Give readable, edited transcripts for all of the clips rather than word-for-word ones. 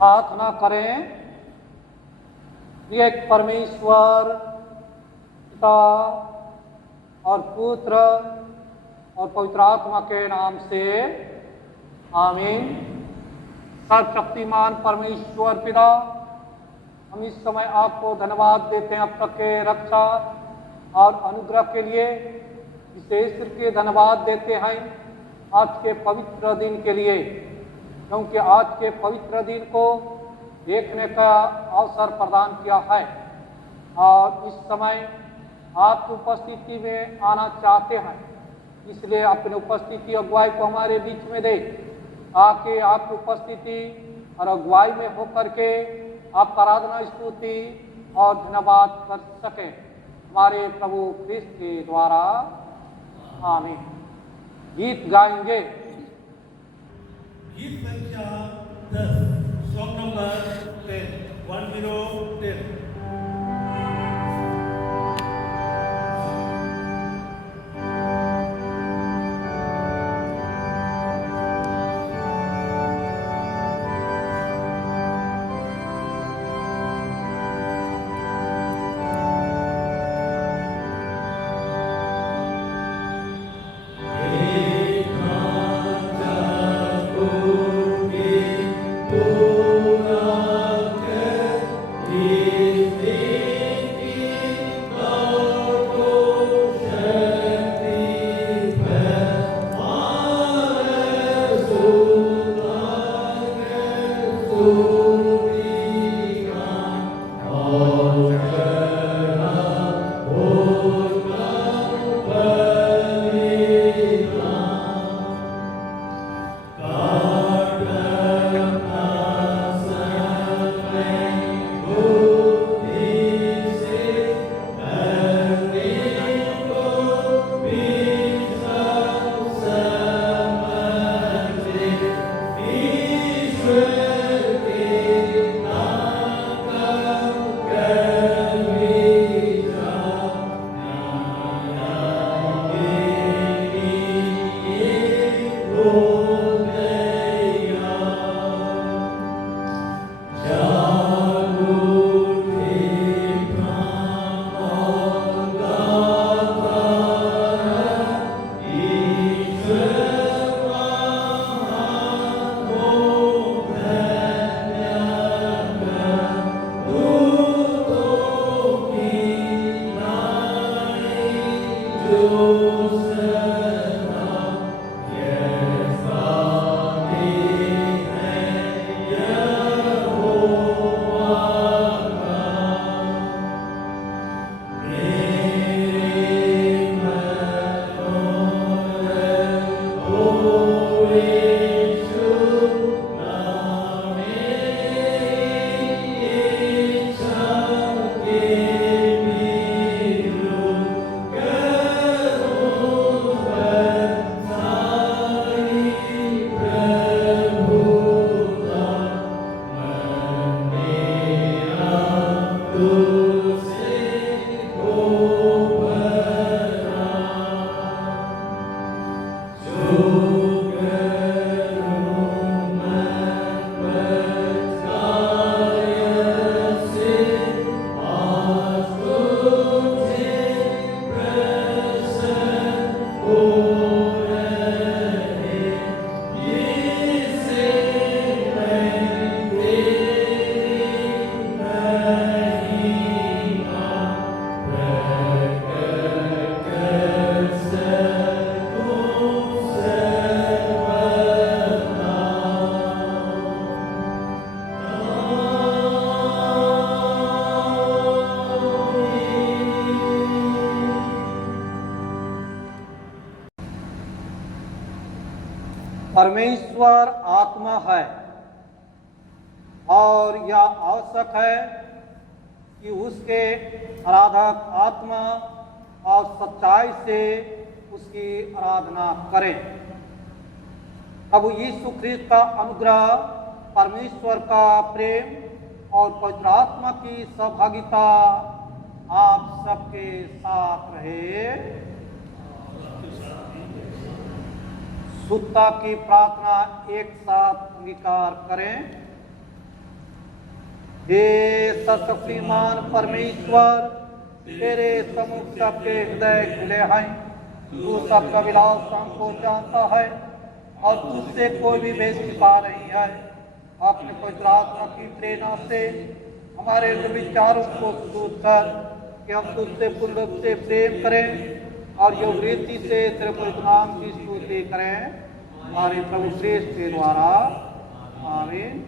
प्रार्थना करें। एक परमेश्वर पिता और पुत्र और पवित्र आत्मा के नाम से आमीन। सर्वशक्तिमान परमेश्वर पिता, हम इस समय आपको धन्यवाद देते हैं अब तक के रक्षा और अनुग्रह के लिए। विशेष रूप से धन्यवाद देते हैं आज के पवित्र दिन के लिए, क्योंकि आज के पवित्र दिन को देखने का अवसर प्रदान किया है और इस समय आपकी उपस्थिति में आना चाहते हैं। इसलिए अपनी उपस्थिति अगुवाई को हमारे बीच में दे, ताकि आपकी उपस्थिति और अगुवाई में होकर के आप आराधना स्तुति और धन्यवाद कर सकें हमारे प्रभु क्रिस्त के द्वारा। आमीन। गीत गाएंगे। गीत संख्या 10, सॉन्ग नंबर 10, 1010। परमेश्वर आत्मा है और यह आवश्यक है कि उसके आराधक आत्मा और सच्चाई से उसकी आराधना करें। प्रभु यीशु ख्रिस्त का अनुग्रह, परमेश्वर का प्रेम और पवित्र आत्मा की सहभागिता आप सबके साथ रहे। सुत्ता की प्रार्थना एक साथ अंगीकार करें। हे सर्वशक्तिमान परमेश्वर, तेरे सम्मुख सबके हृदय खुले हैं। तू सबका विलास को जानता है और तुझसे कोई भी भेद छिपा नहीं है। अपने पवित्र आत्मा की प्रेरणा से हमारे विचारों को दूर कर कि हम तुझसे पूर्ण रूप से प्रेम करें और योग रीति से तेरे पवित्र नाम की स्तुति करें, हमारे प्रभु क्रिस्त के द्वारा। आमीन।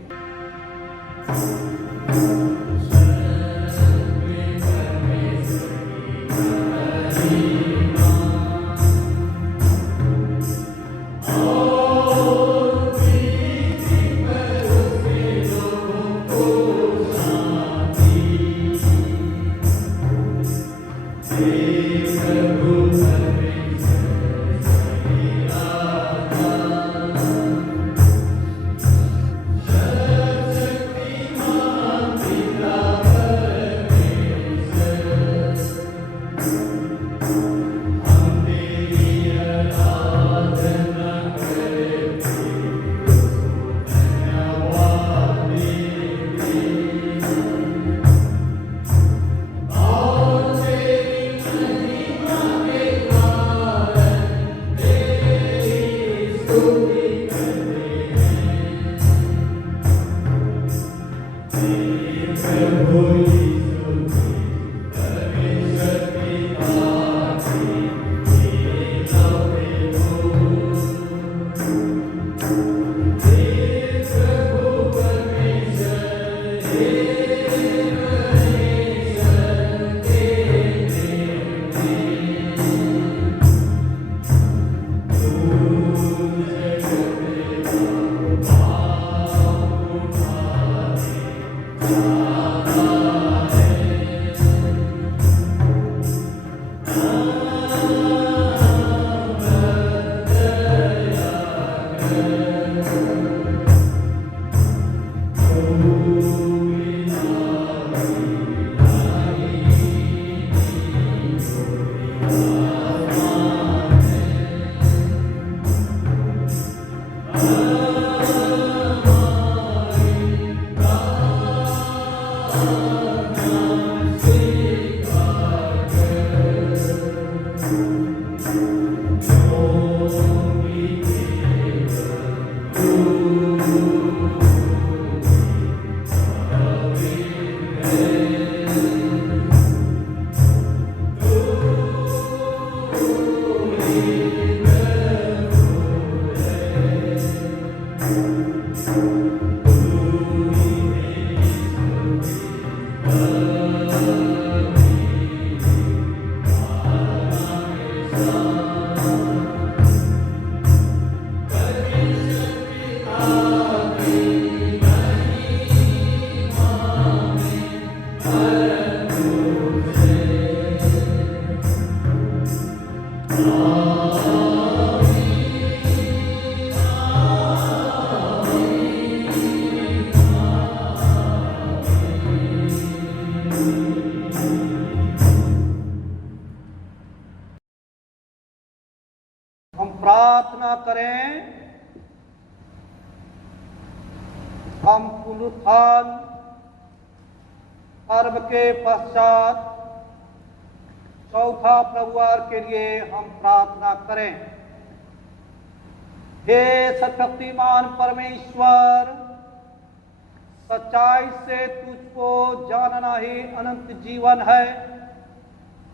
हम प्रार्थना करें। हम पुनरुत्थान पर्व के पश्चात चौथा प्रभुवार के लिए हम प्रार्थना करें। हे सर्वशक्तिमान परमेश्वर, सच्चाई से तुझको जानना ही अनंत जीवन है।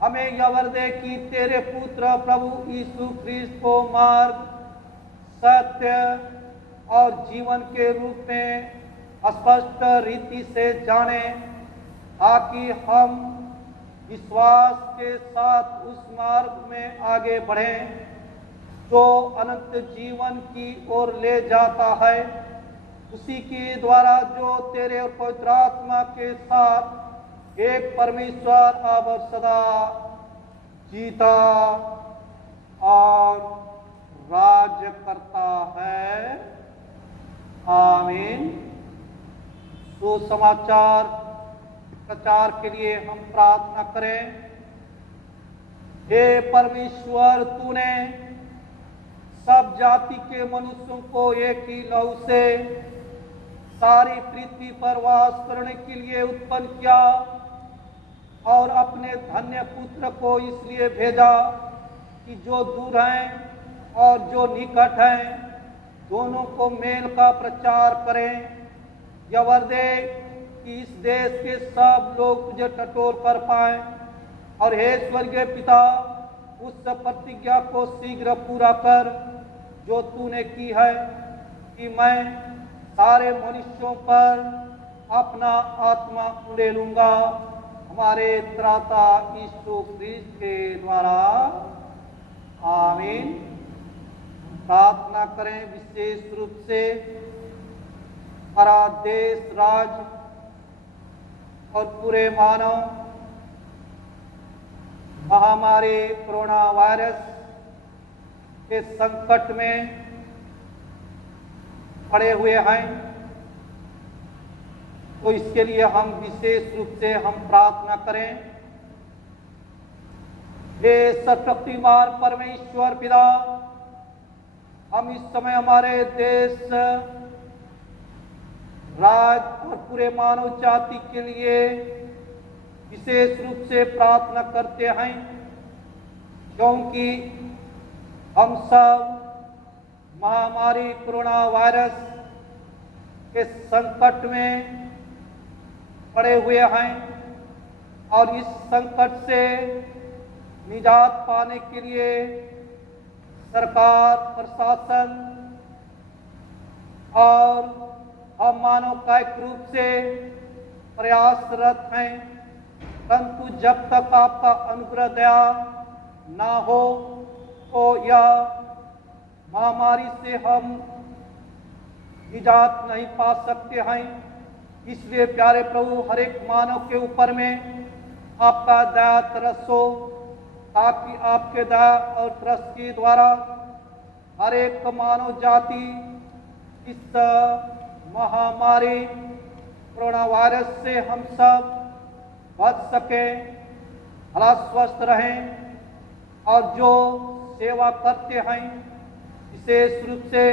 हमें यह वर दे कि तेरे पुत्र प्रभु यीशु ख्रीस्त को मार्ग, सत्य और जीवन के रूप में स्पष्ट रीति से जाने, ताकि हम विश्वास के साथ उस मार्ग में आगे बढ़ें जो अनंत जीवन की ओर ले जाता है। उसी के द्वारा जो तेरे और पवित्र आत्मा के साथ एक परमेश्वर अब सदा जीता और राज्य करता है। आमीन। सुसमाचार प्रचार के लिए हम प्रार्थना करें। हे परमेश्वर, तूने सब जाति के मनुष्यों को एक ही लहू से सारी पृथ्वी पर वास करने के लिए उत्पन्न किया और अपने धन्य पुत्र को इसलिए भेजा कि जो दूर हैं और जो निकट हैं दोनों को मेल का प्रचार करें। यह वर दे कि इस देश के सब लोग तुझे टटोल कर पाएं और हे स्वर्गीय पिता उस प्रतिज्ञा को शीघ्र पूरा कर जो तूने की है कि मैं सारे मनुष्यों पर अपना आत्मा उड़ेलूंगा। हमारे त्राता यीशु क्रिस्त के द्वारा आमीन। प्रार्थना करें विशेष रूप से हमारा देश राज्य और पूरे मानव महामारी कोरोना वायरस के संकट में पड़े हुए हैं, तो इसके लिए हम विशेष रूप से हम प्रार्थना करें। हे सर्वशक्तिमान परमेश्वर पिता, हम इस समय हमारे देश राज्य और पूरे मानव जाति के लिए विशेष रूप से प्रार्थना करते हैं, क्योंकि हम सब महामारी कोरोना वायरस के संकट में पड़े हुए हैं और इस संकट से निजात पाने के लिए सरकार, प्रशासन और हम मानव कायिक रूप से प्रयासरत हैं, परंतु जब तक आपका अनुग्रह दया ना हो तो यह महामारी से हम निजात नहीं पा सकते हैं। इसलिए प्यारे प्रभु हर एक मानव के ऊपर में आपका दया तरस हो, ताकि आपके दया और तरस के द्वारा हर एक मानव जाति इस महामारी कोरोना वायरस से हम सब बच सकें, भला स्वस्थ रहें और जो सेवा करते हैं विशेष रूप से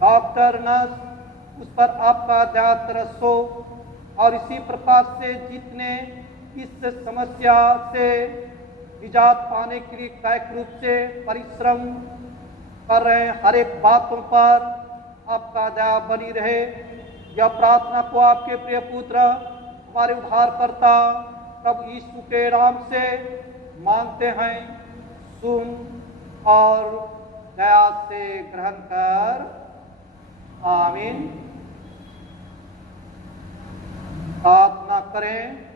डॉक्टर, नर्स, उस पर आपका दया तरस हो और इसी प्रकार से जितने इस समस्या से निजात पाने के लिए कायिक रूप से परिश्रम कर रहे हैं, हर एक बातों पर आपका दया बनी रहे। यह प्रार्थना को आपके प्रिय पुत्र हमारे उद्धारकर्ता प्रभु यीशु के नाम से मांगते हैं, सुन और दया से ग्रहण कर, आमीन। प्रार्थना करें।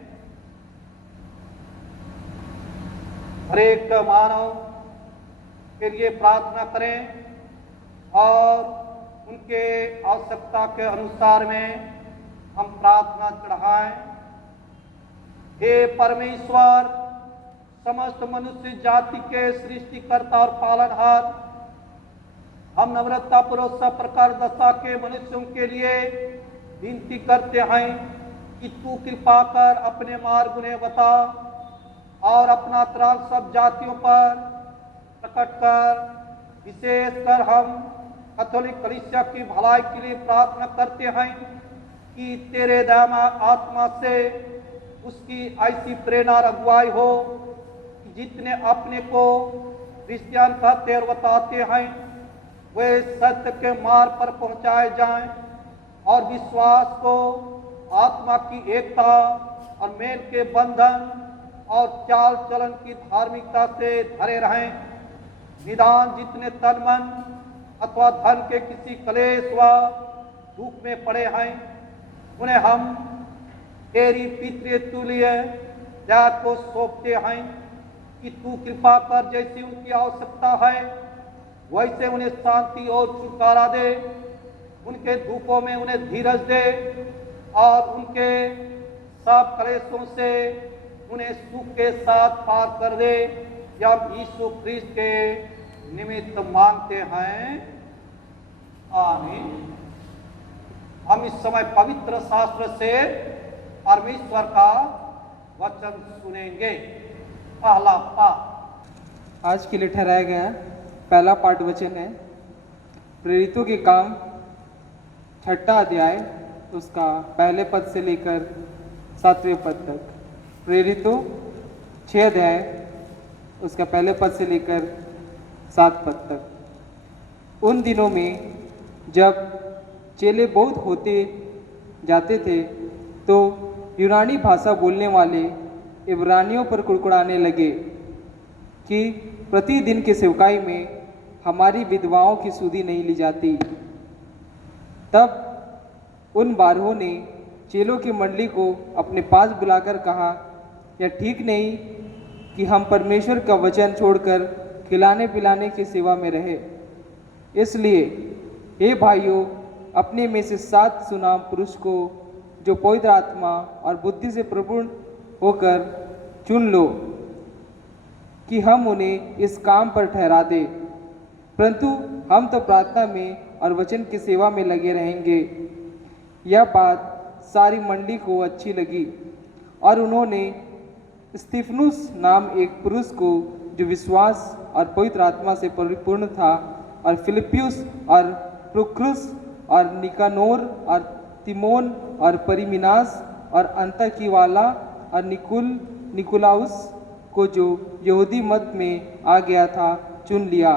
हर एक मानव के लिए प्रार्थना करें और उनके आवश्यकता के अनुसार में हम प्रार्थना चढ़ाएं। हे परमेश्वर, समस्त मनुष्य जाति के सृष्टिकर्ता और पालनहार, हम नम्रता पूर्वक सब प्रकार दशा के मनुष्यों के लिए विनती करते हैं कि तू कृपा कर अपने मार्ग उन्हें बता और अपना त्राण सब जातियों पर प्रकट कर। विशेषकर हम कैथोलिक कलीसिया की भलाई के लिए प्रार्थना करते हैं कि तेरे दयामय आत्मा से उसकी ऐसी प्रेरणा और अगुवाई हो कि जितने अपने को क्रिश्चियन कहते और बताते हैं वे सत्य के मार्ग पर पहुंचाए जाएं और विश्वास को, आत्मा की एकता और मेल के बंधन और चाल चलन की धार्मिकता से भरे रहें। निदान जितने तन मन अथवा धन के किसी क्लेश व दुख में पड़े हैं, उन्हें हम तेरी पितृतुल्य दया को सौंपते हैं कि तू कृपा कर, जैसी उनकी आवश्यकता है वैसे उन्हें शांति और छुटकारा दे, उनके दुखों में उन्हें धीरज दे और उनके सब क्लेशों से उन्हें सुख के साथ पार कर दे। जब यीशु क्रिस्त के निमित्त मांगते हैं, आमीन। हम इस समय पवित्र शास्त्र से परमेश्वर का वचन सुनेंगे। पहला पाठ आज के लिए ठहराया गया पहला पाठ वचन है प्रेरितों के काम 6 अध्याय उसका पहले पद से लेकर 7वें पद तक। प्रेरितों 6 अध्याय उसका पहले पद से लेकर 7 पद तक। उन दिनों में जब चेले बहुत होते जाते थे तो यूनानी भाषा बोलने वाले इब्रानियों पर कुड़कुड़ाने लगे कि प्रतिदिन के सेवकाई में हमारी विधवाओं की सुधि नहीं ली जाती। तब उन 12 ने चेलों की मंडली को अपने पास बुलाकर कहा, यह ठीक नहीं कि हम परमेश्वर का वचन छोड़कर खिलाने पिलाने की सेवा में रहे। इसलिए हे भाइयों, अपने में से 7 सुनाम पुरुष को जो पवित्र आत्मा और बुद्धि से प्रपूर्ण होकर चुन लो कि हम उन्हें इस काम पर ठहरा दें। परंतु हम तो प्रार्थना में और वचन की सेवा में लगे रहेंगे। यह बात सारी मंडली को अच्छी लगी और उन्होंने स्तिफनुस नाम एक पुरुष को जो विश्वास और पवित्र आत्मा से परिपूर्ण था, और फिलिप्पियुस और प्रुखरुस और निकानोर और तिमोन और परिमिनास और अंतकीवाला और निकुलाउस को जो यहूदी मत में आ गया था चुन लिया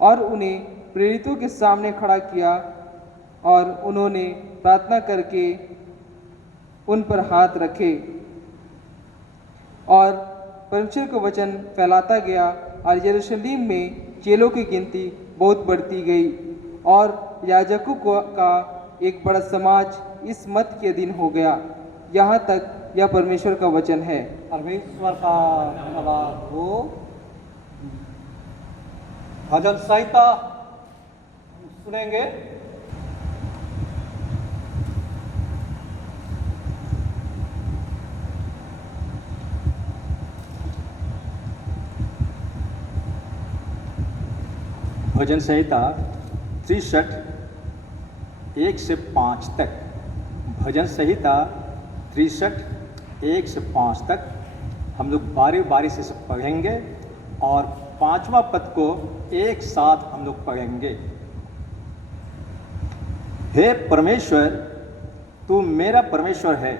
और उन्हें प्रेरितों के सामने खड़ा किया, और उन्होंने प्रार्थना करके उन पर हाथ रखे और परमेश्वर का वचन फैलाता गया और यरूशलेम में चेलों की गिनती बहुत बढ़ती गई और याजकों का एक बड़ा समाज इस मत के अधीन हो गया। यहाँ तक यह परमेश्वर का वचन है। परमेश्वर का धन्यवाद हो। भजन संहिता सुनेंगे। भजन संहिता 63 1 से 5 तक। भजन संहिता 63 1 से 5 तक हम लोग बारी बारी से सब पढ़ेंगे और 5वां पद को एक साथ हम लोग पढ़ेंगे। हे परमेश्वर, तू मेरा परमेश्वर है,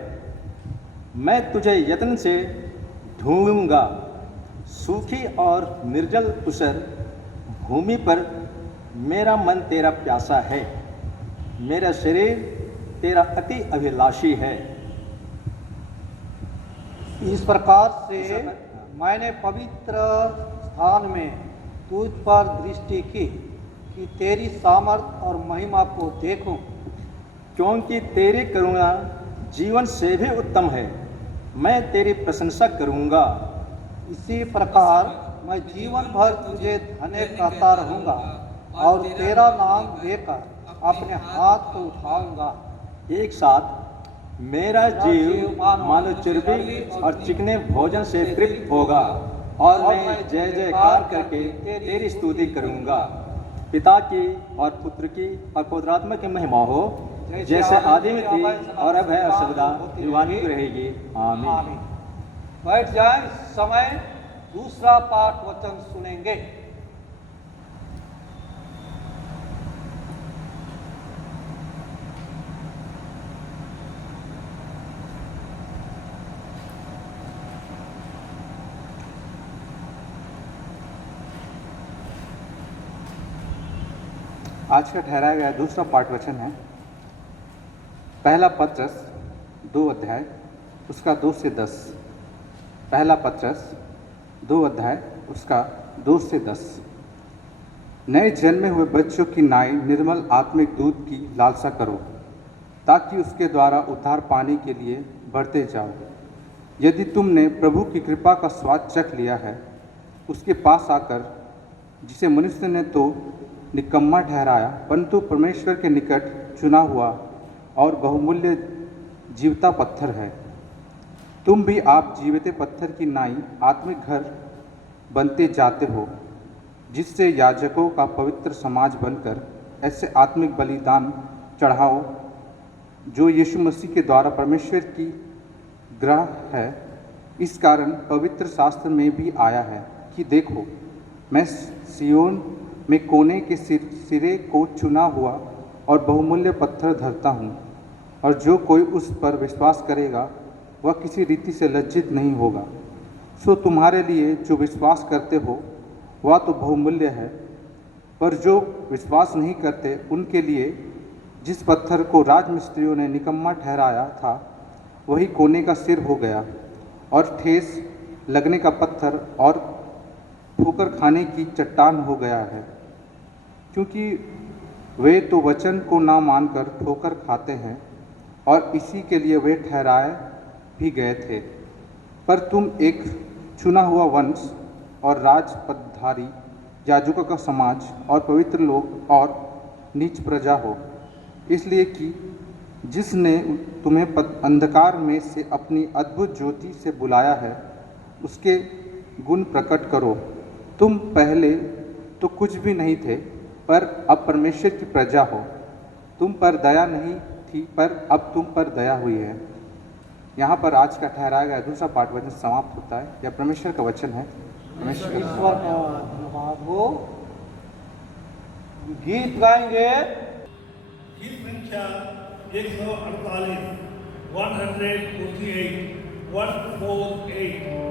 मैं तुझे यत्न से ढूंढूंगा। सूखी और निर्जल ऊसर भूमि पर मेरा मन तेरा प्यासा है, मेरा शरीर तेरा अति अभिलाषी है। इस प्रकार से मैंने पवित्र स्थान में तुझ पर दृष्टि की कि तेरी सामर्थ और महिमा को देखूं, क्योंकि तेरी करुणा जीवन से भी उत्तम है, मैं तेरी प्रशंसा करूंगा। इसी प्रकार मैं जीवन भर तुझे धन्य कहता रहूंगा और तेरा नाम लेकर अपने हाथ को उठाऊंगा। एक साथ मेरा जीव मानो चर्बी और चिकने भोजन से तृप्त होगा और मैं जय जयकार करके तेरी स्तुति करूंगा। पिता की और पुत्र की और पवित्र आत्मा की महिमा हो, जैसे आदि में थी और अब है और सदा युवानी रहेगी। आमीन। बैठ जाए। इस समय दूसरा पाठ वचन सुनेंगे। आज का ठहराया गया दूसरा पाठ वचन है पहला पत्रस 2 अध्याय उसका 2 से 10। पहला पत्रस 2 अध्याय उसका 2 से 10। नए जन्मे हुए बच्चों की नाई निर्मल आत्मिक दूध की लालसा करो, ताकि उसके द्वारा उद्धार पाने के लिए बढ़ते जाओ। यदि तुमने प्रभु की कृपा का स्वाद चख लिया है, उसके पास आकर, जिसे मनुष्य ने तो निकम्मा ठहराया, परंतु परमेश्वर के निकट चुना हुआ और बहुमूल्य जीवता पत्थर है। तुम भी आप जीवित पत्थर की नाई आत्मिक घर बनते जाते हो, जिससे याजकों का पवित्र समाज बनकर ऐसे आत्मिक बलिदान चढ़ाओ जो यीशु मसीह के द्वारा परमेश्वर की ग्रह है। इस कारण पवित्र शास्त्र में भी आया है कि देखो, मैं सियोन में कोने के सिरे को चुना हुआ और बहुमूल्य पत्थर धरता हूँ, और जो कोई उस पर विश्वास करेगा वह किसी रीति से लज्जित नहीं होगा। सो तुम्हारे लिए जो विश्वास करते हो वह तो बहुमूल्य है, पर जो विश्वास नहीं करते उनके लिए जिस पत्थर को राजमिस्त्रियों ने निकम्मा ठहराया था वही कोने का सिर हो गया और ठेस लगने का पत्थर और ठोकर खाने की चट्टान हो गया है। क्योंकि वे तो वचन को ना मानकर ठोकर खाते हैं और इसी के लिए वे ठहराए भी गए थे। पर तुम एक चुना हुआ वंश और राजपदधारी, याजकों का समाज और पवित्र लोग और नीच प्रजा हो, इसलिए कि जिसने तुम्हें अंधकार में से अपनी अद्भुत ज्योति से बुलाया है उसके गुण प्रकट करो। तुम पहले तो कुछ भी नहीं थे, पर अब परमेश्वर की प्रजा हो। तुम पर दया नहीं थी, पर अब तुम पर दया हुई है। यहाँ पर आज का ठहराया गया दूसरा पाठ वचन समाप्त होता है। यह परमेश्वर का वचन है। परमेश्वर का ईश्वर का धन्यवाद हो। गीत गाएंगे। गीत संख्या 148, 148।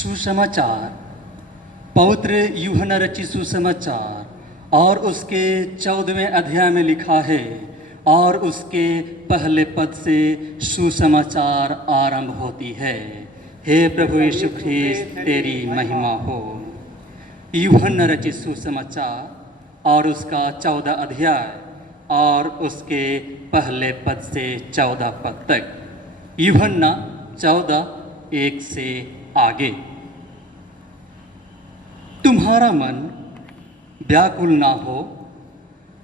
सुसमाचार, पवित्र यूहन्ना रचित सुसमाचार और उसके 14वें अध्याय में लिखा है, और उसके पहले पद से सुसमाचार आरंभ होती है। हे प्रभु यीशु ख्रीस्त, तेरी महिमा हो। यूहन्ना रचित सुसमाचार और उसका 14 अध्याय और उसके पहले पद से 14 पद तक। यूहन्ना 14:1 से आगे। तुम्हारा मन व्याकुल ना हो,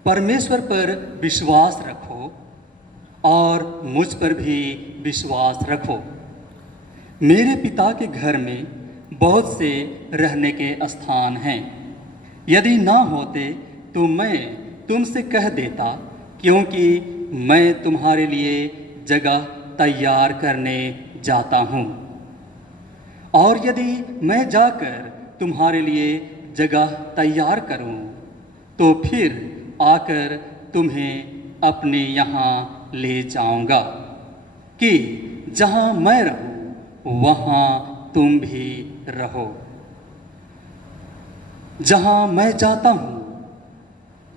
परमेश्वर पर विश्वास रखो और मुझ पर भी विश्वास रखो। मेरे पिता के घर में बहुत से रहने के स्थान हैं। यदि ना होते तो मैं तुमसे कह देता, क्योंकि मैं तुम्हारे लिए जगह तैयार करने जाता हूँ। और यदि मैं जाकर तुम्हारे लिए जगह तैयार करूं, तो फिर आकर तुम्हें अपने यहाँ ले जाऊंगा कि जहाँ मैं रहूं वहाँ तुम भी रहो। जहाँ मैं जाता हूँ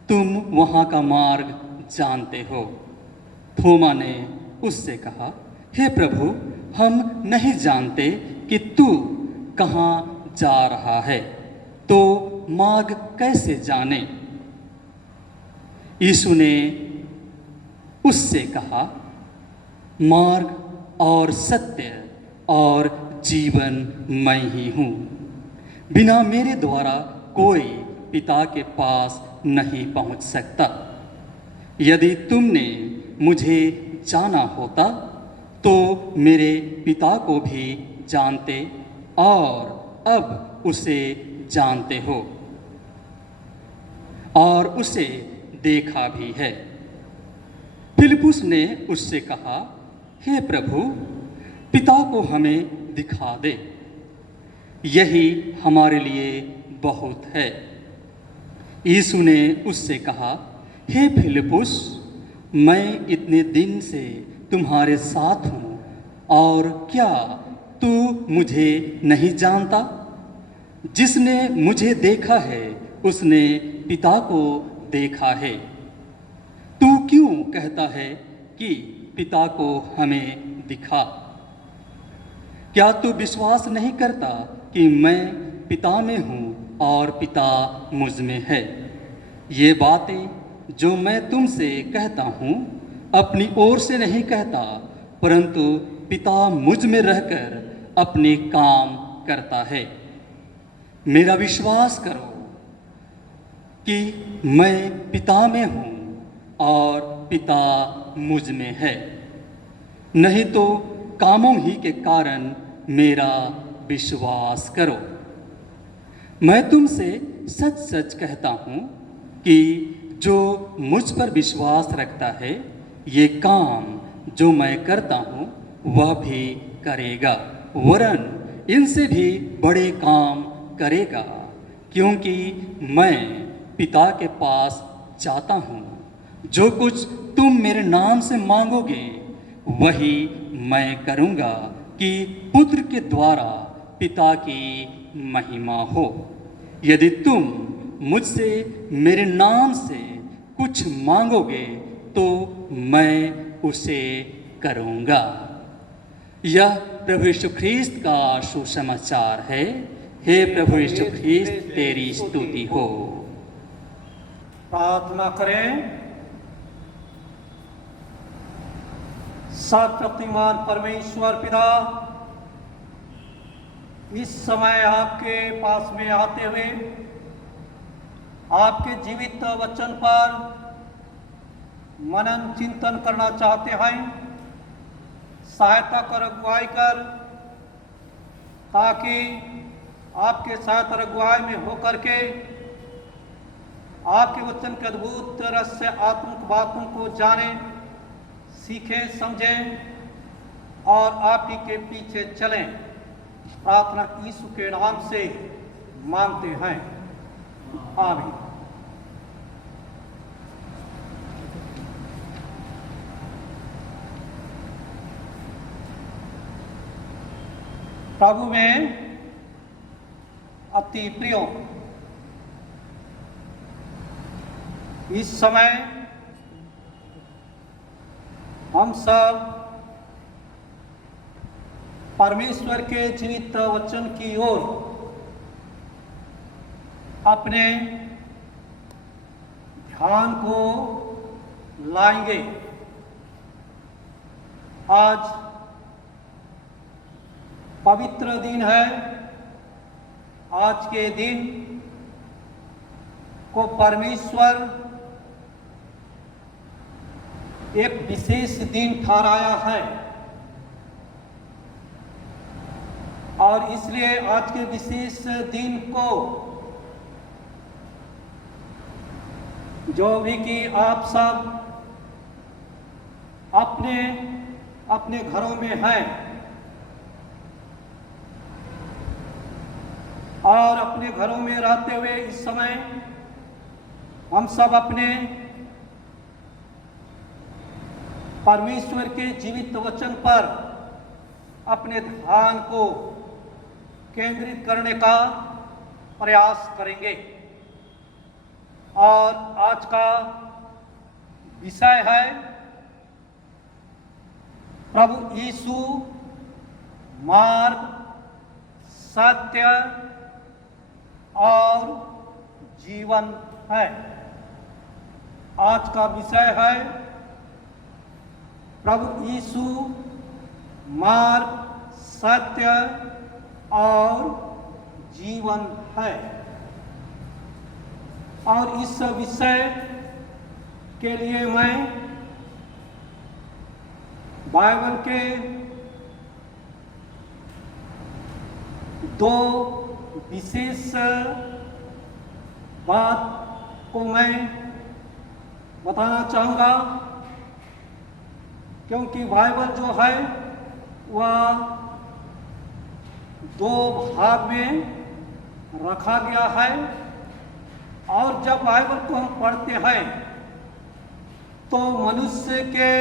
तुम वहाँ का मार्ग जानते हो। थोमा ने उससे कहा, हे प्रभु, हम नहीं जानते कि तू कहाँ जा रहा है, तो मार्ग कैसे जाने? यीशु ने उससे कहा, मार्ग और सत्य और जीवन मैं ही हूँ। बिना मेरे द्वारा कोई पिता के पास नहीं पहुँच सकता। यदि तुमने मुझे जाना होता तो मेरे पिता को भी जानते और अब उसे जानते हो और उसे देखा भी है। फिलिप्पुस ने उससे कहा, हे प्रभु, पिता को हमें दिखा दे, यही हमारे लिए बहुत है। यीशु ने उससे कहा, हे फिलिप्पुस, मैं इतने दिन से तुम्हारे साथ हूँ और क्या तू मुझे नहीं जानता? जिसने मुझे देखा है उसने पिता को देखा है। तू क्यों कहता है कि पिता को हमें दिखा? क्या तू विश्वास नहीं करता कि मैं पिता में हूँ और पिता मुझ में है? ये बातें जो मैं तुमसे कहता हूँ अपनी ओर से नहीं कहता, परंतु पिता मुझ में रहकर अपने काम करता है। मेरा विश्वास करो कि मैं पिता में हूँ और पिता मुझ में है, नहीं तो कामों ही के कारण मेरा विश्वास करो। मैं तुमसे सच सच कहता हूँ कि जो मुझ पर विश्वास रखता है, ये काम जो मैं करता हूँ वह भी करेगा, वरन इनसे भी बड़े काम करेगा, क्योंकि मैं पिता के पास जाता हूँ। जो कुछ तुम मेरे नाम से मांगोगे वही मैं करूँगा, कि पुत्र के द्वारा पिता की महिमा हो। यदि तुम मुझसे मेरे नाम से कुछ मांगोगे तो मैं उसे करूँगा। यह प्रभु यीशु ख्रीस्त का सुसमाचार है। हे प्रभु यीशु ख्रीस्त, तेरी स्तुति हो। प्रार्थना करें। सर्वशक्तिमान परमेश्वर पिता, इस समय आपके पास में आते हुए आपके जीवित वचन पर मनन चिंतन करना चाहते हैं। सहायता कर, अगुवाई कर, ताकि आपके साथ अगुवाई में होकर के आपके वचन के अद्भुत रस से आत्मिक बातों को जानें, सीखें, समझें और आप ही के पीछे चलें। प्रार्थना यीशु के नाम से मांगते हैं, आमीन। प्रभु में अति प्रिय, इस समय हम सब परमेश्वर के जीवित वचन की ओर अपने ध्यान को लाएंगे। आज पवित्र दिन है। आज के दिन को परमेश्वर एक विशेष दिन ठहराया है और इसलिए आज के विशेष दिन को जो भी कि आप सब अपने अपने घरों में हैं और अपने घरों में रहते हुए इस समय हम सब अपने परमेश्वर के जीवित वचन पर अपने ध्यान को केंद्रित करने का प्रयास करेंगे। और आज का विषय है प्रभु यीशु मार्ग, सत्य और जीवन है। आज का विषय है प्रभु यीशु मार्ग, सत्य और जीवन है। और इस विषय के लिए मैं बाइबल के दो विशेष बात को मैं बताना चाहूँगा, क्योंकि बाइबल जो है वह दो भाग में रखा गया है। और जब बाइबल को हम पढ़ते हैं तो मनुष्य के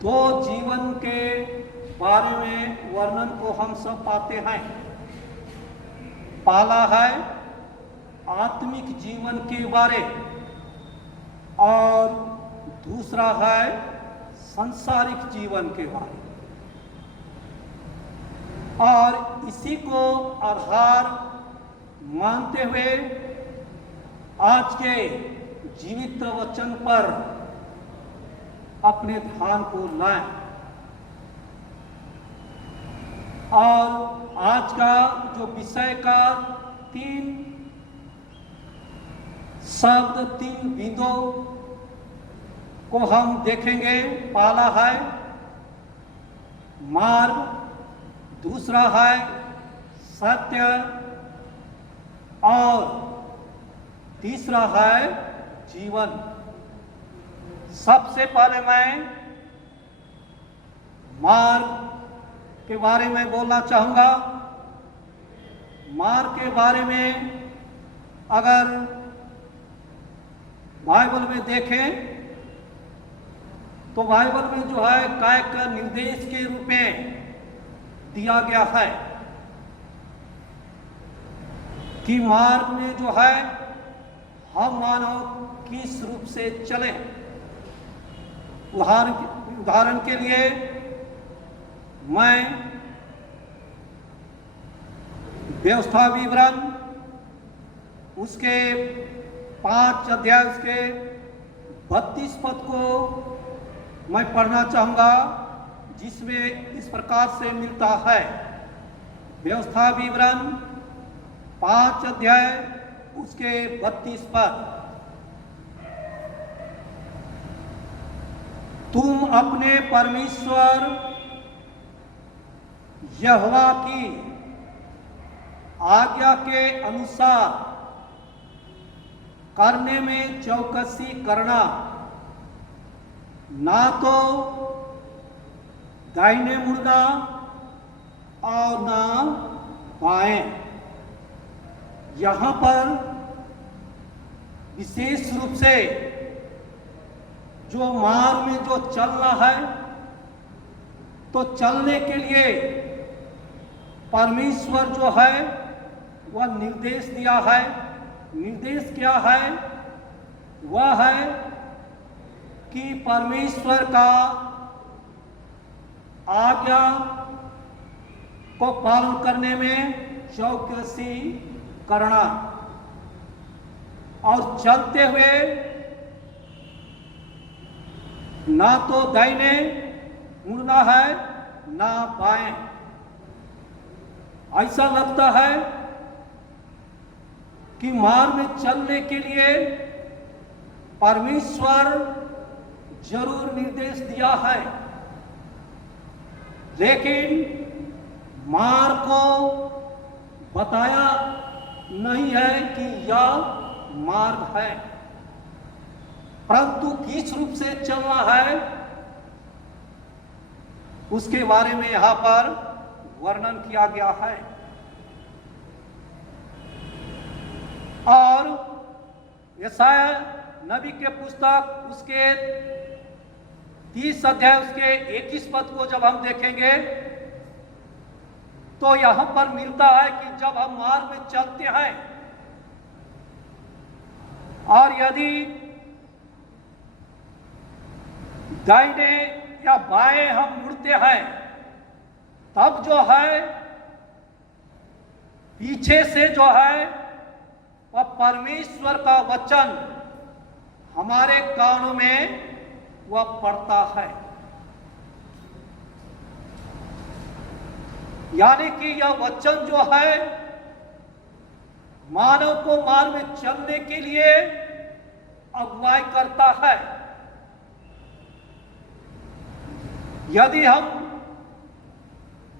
दो जीवन के बारे में वर्णन को हम सब पाते हैं। पहला है आत्मिक जीवन के बारे और दूसरा है सांसारिक जीवन के बारे। और इसी को आधार मानते हुए आज के जीवित वचन पर अपने ध्यान को लाएं। और आज का जो विषय का तीन शब्द, तीन बिंदु को हम देखेंगे। पहला है मार्ग, दूसरा है सत्य और तीसरा है जीवन। सबसे पहले मैं मार्ग के बारे में बोलना चाहूँगा। मार्ग के बारे में अगर बाइबल में देखें तो बाइबल में जो है काय का निर्देश के रूप में दिया गया है कि मार्ग में जो है हम मानव किस रूप से चले। उदाहरण के लिए मैं व्यवस्था विवरण उसके 5 अध्याय उसके 32 पद को मैं पढ़ना चाहूँगा, जिसमें इस प्रकार से मिलता है। व्यवस्था विवरण 5 अध्याय उसके 32 पद। तुम अपने परमेश्वर यहोवा की आज्ञा के अनुसार करने में चौकसी करना, ना तो दाहिने मुड़ना और ना बाएं। यहाँ पर विशेष रूप से जो मार्ग में जो चलना है, तो चलने के लिए परमेश्वर जो है वह निर्देश दिया है। निर्देश क्या है? वह है कि परमेश्वर का आज्ञा को पालन करने में चौकसी करना और चलते हुए ना तो दाहिने मुड़ना है ना बाएं। ऐसा लगता है कि मार्ग में चलने के लिए परमेश्वर जरूर निर्देश दिया है, लेकिन मार्ग को बताया नहीं है कि यह मार्ग है, परंतु किस रूप से चलना है उसके बारे में यहाँ पर वर्णन किया गया है। और यशायाह नबी के पुस्तक उसके 30 अध्याय उसके 21 पद को जब हम देखेंगे तो यहां पर मिलता है कि जब हम मार्ग में चलते हैं और यदि दाहिने या बाएं हम मुड़ते हैं तब जो है पीछे से जो है वह परमेश्वर का वचन हमारे कानों में वह पड़ता है। यानी कि यह वचन जो है मानव को मार्ग में चलने के लिए अगुवाई करता है। यदि हम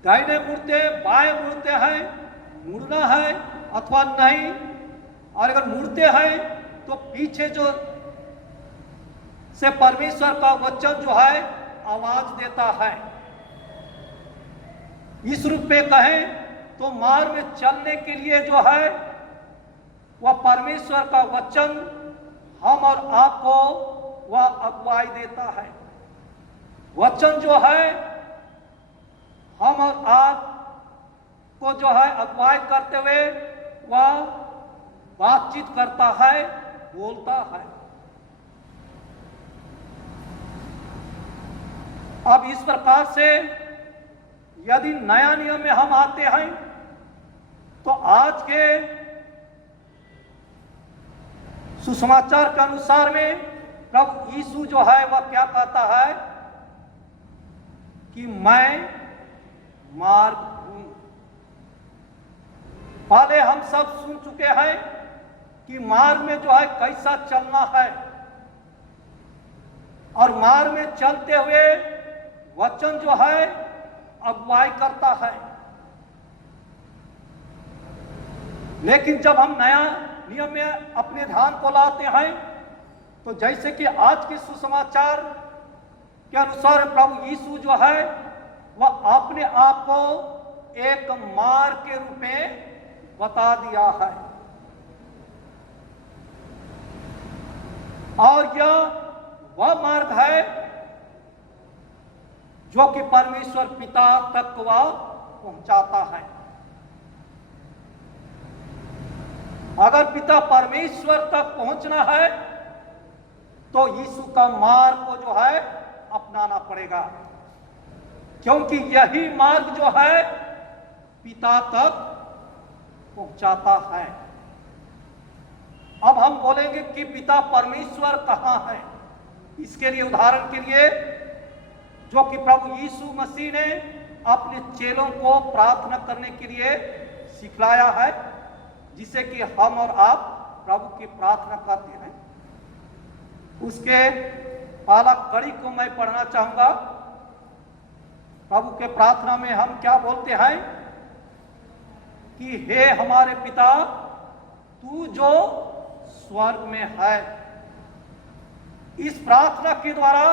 दाहिने मुड़ते बाएं मुड़ते हैं, मुड़ना है अथवा नहीं, और अगर मुड़ते हैं तो पीछे जो से परमेश्वर का वचन जो है आवाज देता है। इस रूप में कहें तो मार्ग में चलने के लिए जो है वह परमेश्वर का वचन हम और आपको वह अगुवाई देता है। वचन जो है हम और आप को जो है अगुवाई करते हुए वह बातचीत करता है, बोलता है। अब इस प्रकार से यदि नया नियम में हम आते हैं तो आज के सुसमाचार के अनुसार में प्रभु यीशु जो है वह क्या कहता है कि मैं मार्ग हूं। पहले हम सब सुन चुके हैं कि मार्ग में जो है कैसा चलना है, और मार्ग में चलते हुए वचन जो है अगुवाई करता है। लेकिन जब हम नया नियम में अपने ध्यान को लाते हैं तो जैसे कि आज के सुसमाचार के अनुसार प्रभु यीशु जो है वह अपने आप को एक मार्ग के रूप में बता दिया है, और यह वह मार्ग है जो कि परमेश्वर पिता तक वह पहुंचाता है। अगर पिता परमेश्वर तक पहुंचना है तो यीशु का मार्ग को जो है अपनाना पड़ेगा, क्योंकि यही मार्ग जो है पिता तक पहुंचाता है। अब हम बोलेंगे कि पिता परमेश्वर कहां है। इसके लिए उदाहरण के लिए जो कि प्रभु यीशु मसीह ने अपने चेलों को प्रार्थना करने के लिए सिखलाया है, जिसे कि हम और आप प्रभु की प्रार्थना करते हैं, उसके पहला कड़ी को मैं पढ़ना चाहूंगा। प्रभु के प्रार्थना में हम क्या बोलते हैं कि हे हमारे पिता तू जो स्वर्ग में है। इस प्रार्थना के द्वारा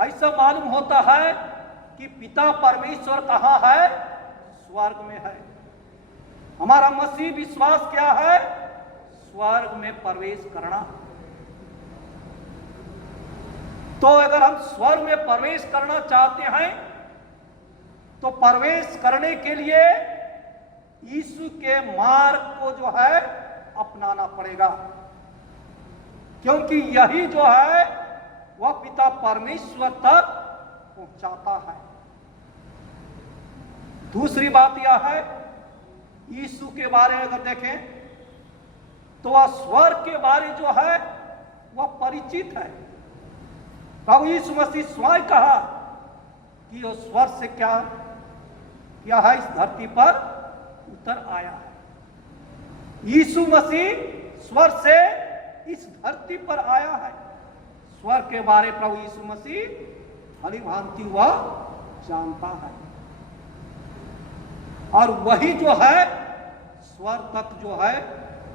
ऐसा मालूम होता है कि पिता परमेश्वर कहां है, स्वर्ग में है। हमारा मसीह विश्वास क्या है, स्वर्ग में प्रवेश करना। तो अगर हम स्वर्ग में प्रवेश करना चाहते हैं तो प्रवेश करने के लिए यीशु के मार्ग को जो है अपनाना पड़ेगा, क्योंकि यही जो है वह पिता परमेश्वर तक पहुंचाता है। दूसरी बात यह है, यीशु के बारे में अगर देखें तो वह स्वर्ग के बारे जो है वह परिचित है। प्रभु यीशु मसीह स्वयं कहा कि वह स्वर्ग से क्या है, इस धरती पर उतर आया है। यीशु मसीह स्वर्ग से इस धरती पर आया है। स्वर्ग के बारे प्रभु यीशु मसीह भली भांति वह जानता है, और वही जो है स्वर्ग तक जो है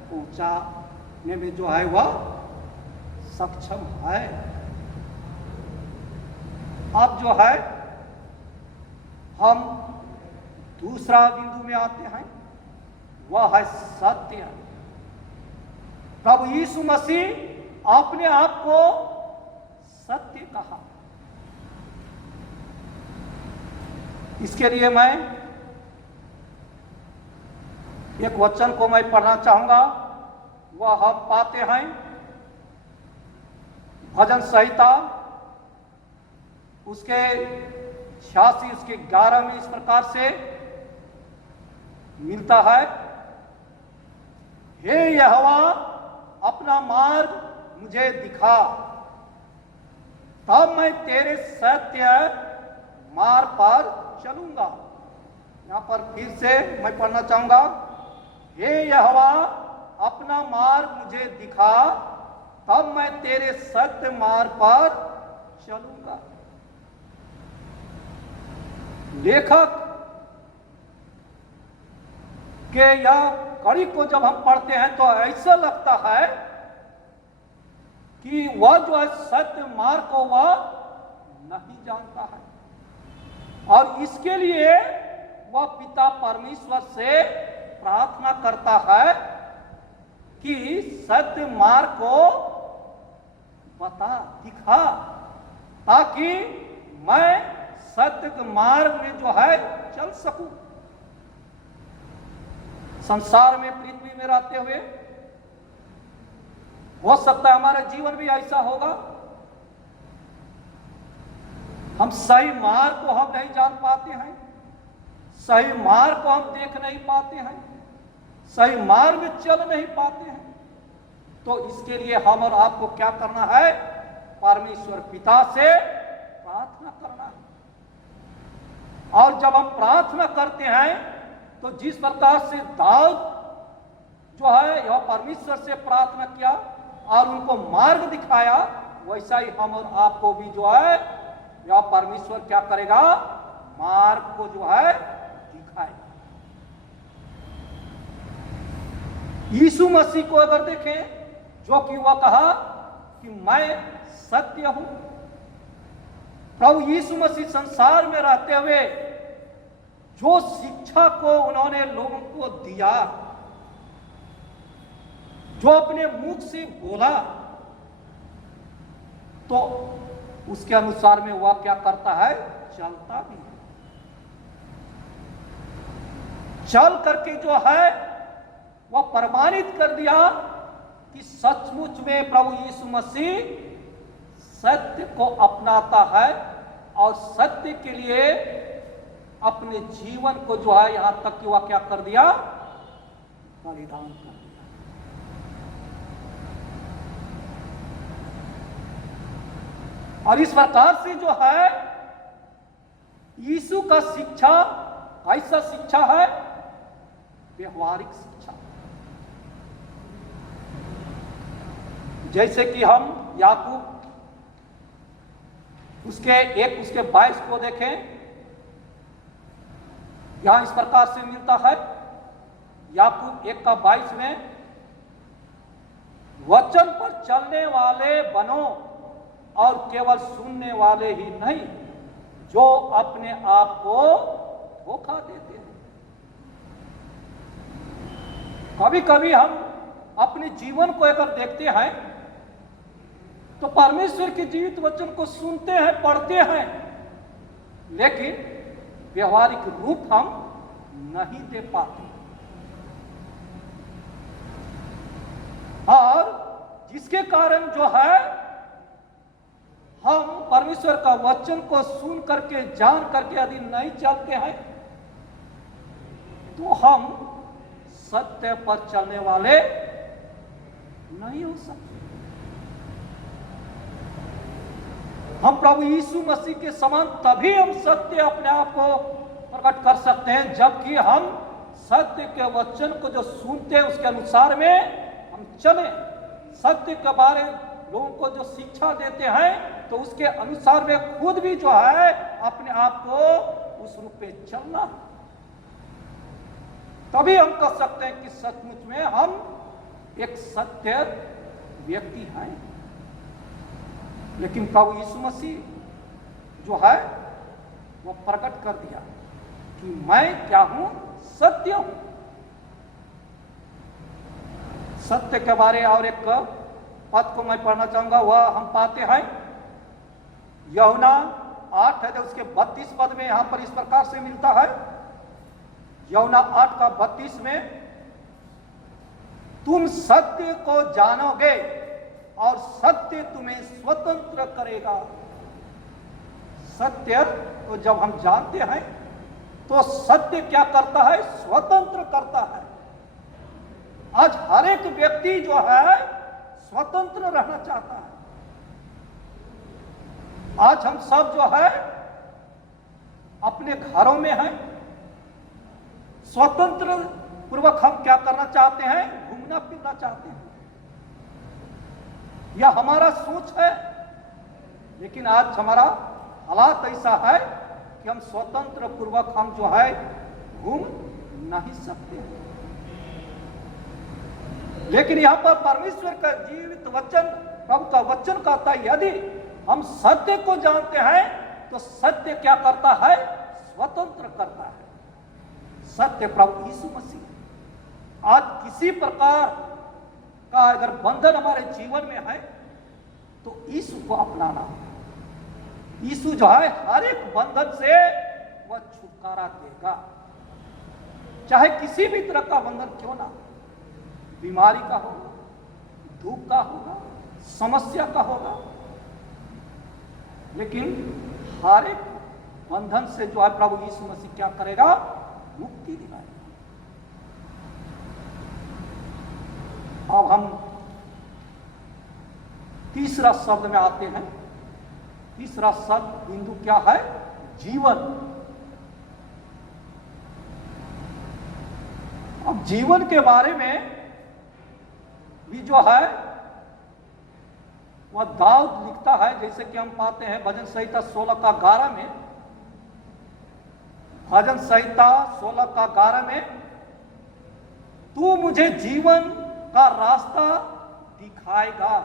पहुंचाने में जो है वह सक्षम है। अब जो है हम दूसरा बिंदु में आते हैं, वह है सत्य। प्रभु यीशु मसीह अपने आप को सत्य कहा। इसके लिए मैं एक वचन को मैं पढ़ना चाहूंगा। वह हम पाते हैं भजन संहिता उसके 86 उसके 11 में इस प्रकार से मिलता है। हे यहोवा अपना मार्ग मुझे दिखा, तब मैं तेरे सत्य मार्ग पर चलूंगा। यहां पर फिर से मैं पढ़ना चाहूंगा। हे यहोवा अपना मार्ग मुझे दिखा, तब मैं तेरे सत्य मार्ग पर चलूंगा। लेखक के यह कड़ी को जब हम पढ़ते हैं तो ऐसा लगता है कि वह जो है सत्य मार्ग को वह नहीं जानता है और इसके लिए वह पिता परमेश्वर से प्रार्थना करता है कि सत्य मार्ग को बता, दिखा, ताकि मैं सत्य के मार्ग में जो है चल सकूं। संसार में, पृथ्वी में रहते हुए हो सकता है हमारे जीवन भी ऐसा होगा। हम सही मार्ग को हम नहीं जान पाते हैं, सही मार्ग को हम देख नहीं पाते हैं, सही मार्ग में चल नहीं पाते हैं। तो इसके लिए हम और आपको क्या करना है? परमेश्वर पिता से प्रार्थना करना है। और जब हम प्रार्थना करते हैं तो जिस प्रकार से दाऊद जो है यह परमेश्वर से प्रार्थना किया और उनको मार्ग दिखाया, वैसा ही हम और आपको भी जो है यह परमेश्वर क्या करेगा? मार्ग को जो है दिखाएगा। यीशु मसीह को अगर देखें, जो कि वह कहा कि मैं सत्य हूं, प्रभु यीशु मसीह संसार में रहते हुए जो शिक्षा को उन्होंने लोगों को दिया, जो अपने मुख से बोला, तो उसके अनुसार में वह क्या करता है? चलता भी है। चल करके जो है वह प्रमाणित कर दिया कि सचमुच में प्रभु यीशु मसीह सत्य को अपनाता है और सत्य के लिए अपने जीवन को जो है यहां तक कि वह क्या कर दिया? बलिदान कर दिया। और इस प्रकार से जो है यीशु का शिक्षा ऐसा शिक्षा है, व्यवहारिक शिक्षा। जैसे कि हम याकूब उसके 22 को देखें, यहां इस प्रकार से मिलता है। याकूब 1:22 में, वचन पर चलने वाले बनो और केवल सुनने वाले ही नहीं, जो अपने आप को धोखा देते हैं। कभी कभी हम अपने जीवन को अगर देखते हैं तो परमेश्वर के जीवित वचन को सुनते हैं, पढ़ते हैं, लेकिन व्यवहारिक रूप हम नहीं दे पाते। और जिसके कारण जो है हम परमेश्वर का वचन को सुन करके, जान करके यदि नहीं चलते हैं तो हम सत्य पर चलने वाले नहीं हो सकते। हम प्रभु यीशु मसीह के समान तभी हम सत्य अपने आप को प्रकट कर सकते हैं जबकि हम सत्य के वचन को जो सुनते हैं उसके अनुसार में हम चलें। सत्य के बारे लोगों को जो शिक्षा देते हैं तो उसके अनुसार में खुद भी जो है अपने आप को उस रूप में चलना, तभी हम कह सकते हैं कि सचमुच में हम एक सत्य व्यक्ति हैं। लेकिन प्रभु यीशु मसीह जो है वो प्रकट कर दिया कि मैं क्या हूं? सत्य हूं। सत्य के बारे और एक पद को मैं पढ़ना चाहूंगा। वह हम पाते हैं यूहन्ना 8 है, उसके 32 पद में यहां पर इस प्रकार से मिलता है। यूहन्ना 8 का 32 में, तुम सत्य को जानोगे और सत्य तुम्हें स्वतंत्र करेगा। सत्य को जब हम जानते हैं तो सत्य क्या करता है? स्वतंत्र करता है। आज हर एक व्यक्ति जो है स्वतंत्र रहना चाहता है। आज हम सब जो है अपने घरों में हैं, स्वतंत्र पूर्वक हम क्या करना चाहते हैं? घूमना फिरना चाहते हैं। यह हमारा सोच है, लेकिन आज हमारा हालात ऐसा है कि हम स्वतंत्र पूर्वक हम जो है घूम नहीं सकते हैं। लेकिन यहां पर परमेश्वर का जीवित वचन, प्रभु का वचन कहता है, यदि हम सत्य को जानते हैं तो सत्य क्या करता है? स्वतंत्र करता है। सत्य प्रभु यीशु मसीह। आज किसी प्रकार का अगर बंधन हमारे जीवन में है तो यीशु को अपनाना। यीशु जो है हर एक बंधन से वह छुटकारा देगा, चाहे किसी भी तरह का बंधन क्यों ना, बीमारी का होगा, दुख का होगा, समस्या का होगा, लेकिन हर एक बंधन से जो है प्रभु यीशु मसीह क्या करेगा? मुक्ति दिलाएगा। अब हम तीसरा शब्द में आते हैं। तीसरा शब्द बिंदु क्या है? जीवन। अब जीवन के बारे में भी जो है वह दाऊद लिखता है, जैसे कि हम पाते हैं भजन संहिता 16 का 11 में। भजन संहिता 16 का 11 में, तू मुझे जीवन का रास्ता दिखाएगा।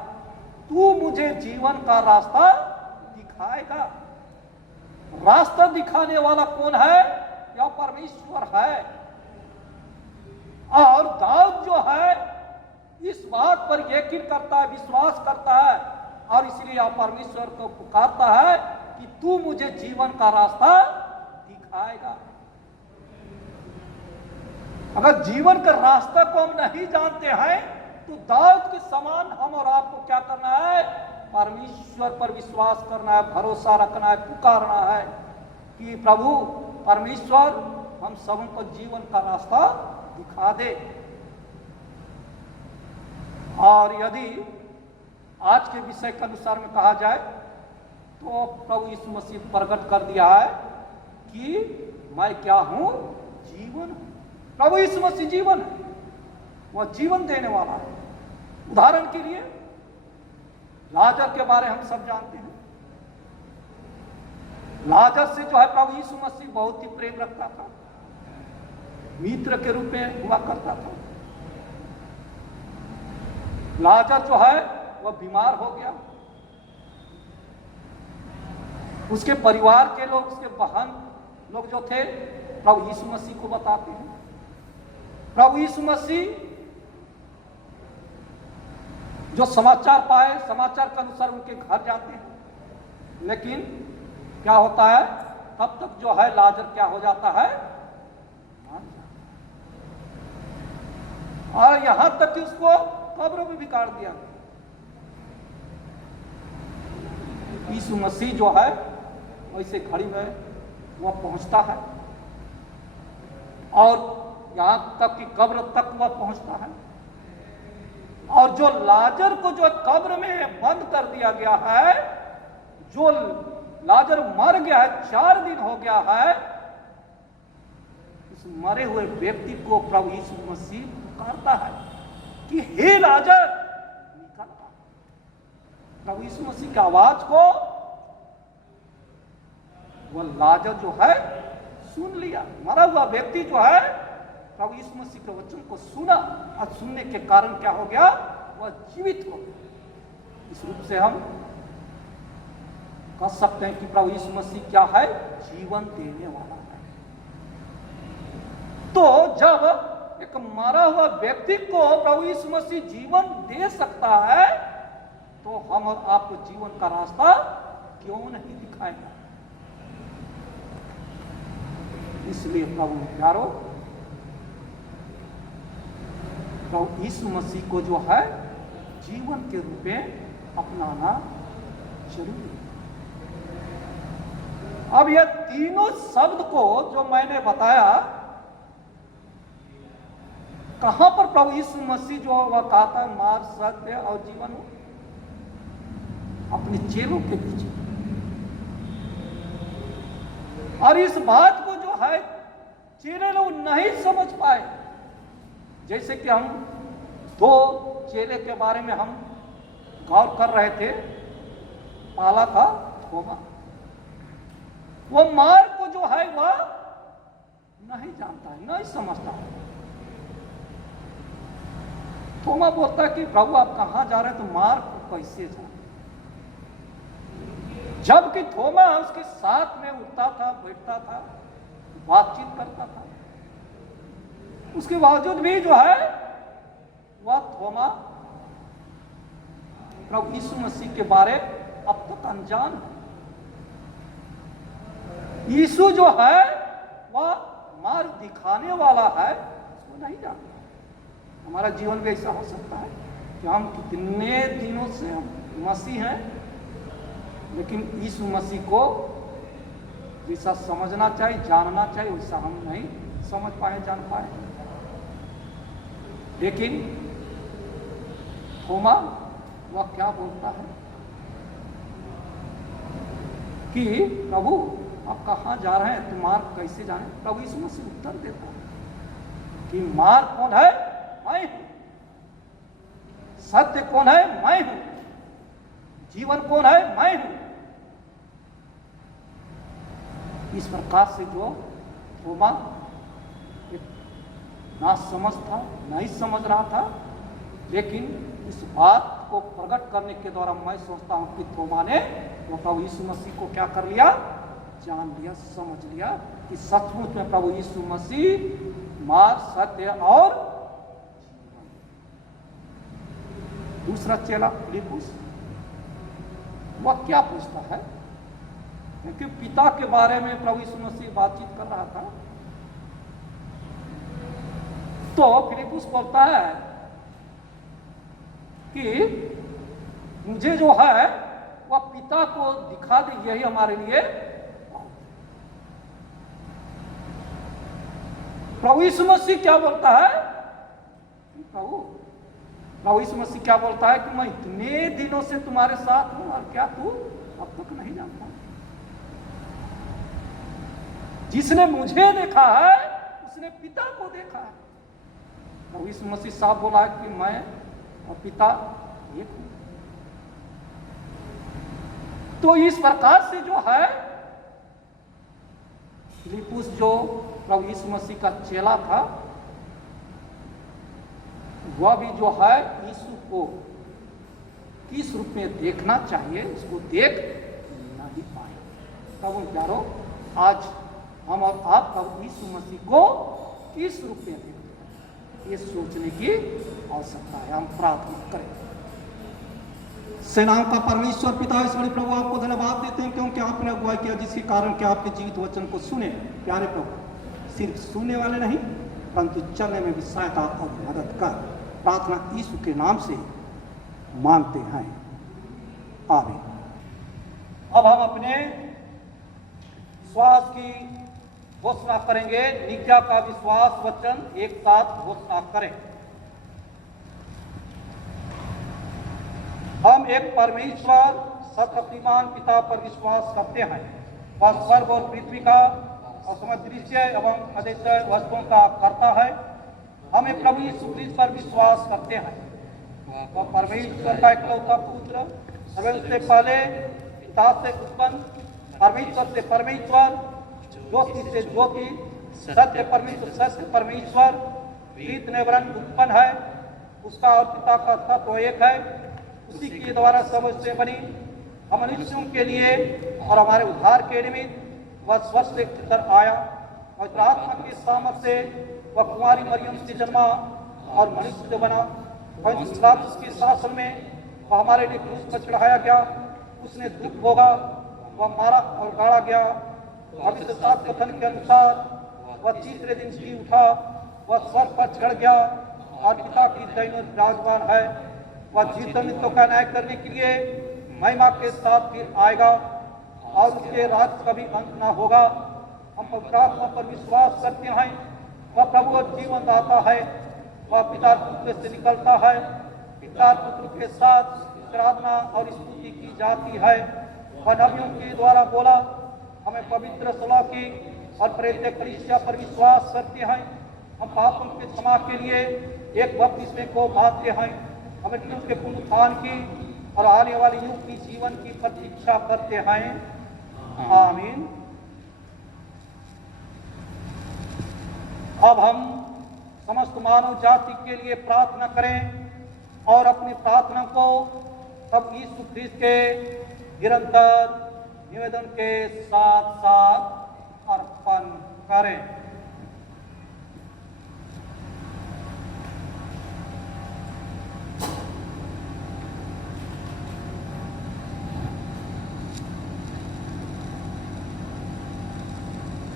तू मुझे जीवन का रास्ता दिखाएगा। रास्ता दिखाने वाला कौन है? यह परमेश्वर है। और दाऊद जो है इस बात पर यकीन करता है, विश्वास करता है, और इसलिए यह परमेश्वर को पुकारता है कि तू मुझे जीवन का रास्ता दिखाएगा। अगर जीवन का रास्ता को हम नहीं जानते हैं तो दाऊद के समान हम और आपको क्या करना है? परमेश्वर पर विश्वास करना है, भरोसा रखना है, पुकारना है कि प्रभु परमेश्वर हम सबको जीवन का रास्ता दिखा दे। और यदि आज के विषय के अनुसार में कहा जाए तो प्रभु यीशु मसीह प्रकट कर दिया है कि मैं क्या हूं? जीवन हूं। प्रभु यीशु मसीह जीवन है, वह जीवन देने वाला है। उदाहरण के लिए लाजर के बारे हम सब जानते हैं। लाजर से जो है प्रभु यीशु मसीह बहुत ही प्रेम रखता था, मित्र के रूप में हुआ करता था। लाजर जो है वह बीमार हो गया। उसके परिवार के लोग, उसके बहन लोग जो थे, प्रभु यीशु मसीह को बताते हैं। प्रभु यीशु मसीह जो समाचार पाए, समाचार के अनुसार उनके घर जाते हैं, लेकिन क्या होता है? तब तक जो है लाजर क्या हो जाता है? और यहां तक कि उसको कब्र में भी गाड़ दिया। यीशु मसीह जो है वैसे घड़ी में वह पहुंचता है और यहां तक कि कब्र तक वह पहुंचता है। और जो लाजर को जो कब्र में बंद कर दिया गया है, जो लाजर मर गया है, 4 दिन हो गया है, इस मरे हुए व्यक्ति को प्रभु यीशु मसीह पुकारता है कि हे लाजर निकल आ। प्रभु यीशु मसीह की आवाज को वह लाजर जो है सुन लिया। मरा हुआ व्यक्ति जो है प्रभु यीशु मसीह के वचन को सुना, और सुनने के कारण क्या हो गया? वह जीवित हो गया। इस रूप से हम कह सकते हैं कि प्रभु यीशु मसीह क्या है? जीवन देने वाला है। तो जब एक मरा हुआ व्यक्ति को प्रभु यीशु मसीह जीवन दे सकता है, तो हम और आपको जीवन का रास्ता क्यों नहीं दिखाएगा? इसलिए प्रभु प्यारो, प्रभु यीशु मसीह को जो है जीवन के रूप में अपनाना जरूरी है। अब यह तीनों शब्द को जो मैंने बताया, कहां पर प्रभु यीशु मसीह जो वह कहता है मार्ग, सत्य और जीवन, अपने चेलों के बीच। और इस बात को जो है चेले लोग नहीं समझ पाए। जैसे कि हम दो चेले के बारे में हम गौर कर रहे थे, पहला था थोमा। वो मार्ग को जो है वह नहीं जानता है, नहीं समझता है। थोमा बोलता है कि प्रभु आप कहां जा रहे हैं, तो मार्ग को कैसे जाए। जबकि थोमा उसके साथ में उठता था, बैठता था, बातचीत करता था, उसके बावजूद भी जो है वह थोमा प्रभु यीशु मसीह के बारे अब तक अनजान है। यीशु जो है वह मार्ग दिखाने वाला है, उसको नहीं जानता। हमारा जीवन भी ऐसा हो सकता है कि हम कितने दिनों से हम मसीह हैं, लेकिन यीशु मसीह को जैसा समझना चाहिए, जानना चाहिए, वैसा हम नहीं समझ पाए, जान पाए। लेकिन थोमा वह क्या बोलता है कि प्रभु आप कहां जा रहे हैं, तो मार्ग कैसे जाने। प्रभु यीशु मसीह उत्तर देता है कि मार्ग कौन है, मैं हूं। सत्य कौन है, मैं हूं। जीवन कौन है, मैं हूं। इस प्रकार से जो थोमा ना समझ था, नहीं समझ रहा था, लेकिन इस बात को प्रकट करने के द्वारा मैं सोचता हूं कि थोमा ने वो प्रभु यीशु मसीह को क्या कर लिया, जान लिया, समझ लिया कि सचमुच में प्रभु यीशु मसीह मार्ग, सत्य और दूसरा चेला फिलिप्पुस, वह क्या पूछता है, क्योंकि पिता के बारे में प्रभु यीशु मसीह बातचीत कर रहा था। तो फिलिप्पुस बोलता है कि मुझे जो है वह पिता को दिखा दे, यही हमारे लिए। प्रभु यीशु मसीह क्या बोलता है, प्रभु यीशु मसीह क्या बोलता है कि मैं इतने दिनों से तुम्हारे साथ हूं और क्या तू अब तक नहीं जानता। जिसने मुझे देखा है उसने पिता को देखा है। प्रभु यीशु मसीह साहब बोला है कि मैं और पिता एक हूं। तो इस प्रकार से जो है फिलिप्पुस जो प्रभु यीशु मसीह का चेला था, वह भी जो है यीशु को किस रूप में देखना चाहिए उसको देख नहीं पाए। प्रभु प्यारो, आज हम और आप प्रभु यीशु मसीह को किस रूप में देखते हैं, ये सोचने की आवश्यकता है। हम प्रार्थना करें। सेनाओं का परमेश्वर पिता ईश्वरी प्रभु, आपको धन्यवाद देते हैं क्योंकि आपने अगुवाई किया, जिसके कारण कि आपके जीवित वचन को सुने। प्यारे प्रभु, सिर्फ सुनने वाले नहीं परंतु चलने में भी सहायता और मदद कर, प्रार्थना यीशु के नाम से मांगते हैं, आमीन। अब हम अपने विश्वास की घोषणा करेंगे। नित्या का विश्वास वचन एक साथ घोषणा करें। हम एक परमेश्वर सर्वशक्तिमान पिता पर विश्वास करते हैं। वह स्वर्ग और पृथ्वी का असमदृश्य एवं अद्वितीय वस्तुओं का कर्ता है। हमें प्रभु यीशु क्रिस्त पर विश्वास करते हैं। वह परमेश्वर का इकलौता पुत्र, उससे पहले पिता से उत्पन्न, परमेश्वर से परमेश्वर, ज्योति से ज्योति, सत्य परमेश्वर सत्य परमेश्वर, प्रीत ने वरन उत्पन्न है। उसका और पिता का तत्व एक है। उसी के द्वारा समझ बनी हम मनुष्यों के लिए और हमारे उद्धार के निमित्त वह स्वस्थ कर आया और आत्मा के सामर्थ्य से वह कुमारी मरियम से जन्मा और मनुष्य बना। उसके शासन में वह हमारे लिए क्रूस पर चढ़ाया गया। उसने दुख भोगा, वह मारा और गाड़ा गया। भविष्य कथन के अनुसार वह तीसरे दिन जी उठा, वह स्वर्ग पर चढ़ गया और पिता की दाहिने विराजमान है। वह जीवितों का न्याय करने के लिए महिमा के साथ फिर आएगा और उसके राज्य का भी अंत न होगा। हम पवित्र आत्मा पर विश्वास करते हैं, वह प्रभु और जीवन दाता है। वह पिता पुत्र से निकलता है, पिता पुत्र के साथ आराधना और स्तुति की जाती है। वह नबियों के द्वारा बोला। हमें पवित्र सलाह की और प्रेरित कलीसिया पर विश्वास करते हैं। हम पापों के क्षमा के लिए एक बपतिस्मे को मानते हैं। हमें मृत्यु के पुनरुत्थान की और आने वाले युग की जीवन की प्रतीक्षा करते हैं। आमीन। अब हम समस्त मानव जाति के लिए प्रार्थना करें और अपनी प्रार्थना को तब यीशु ख्रीस्त के निरंतर निवेदन के साथ साथ अर्पण करें।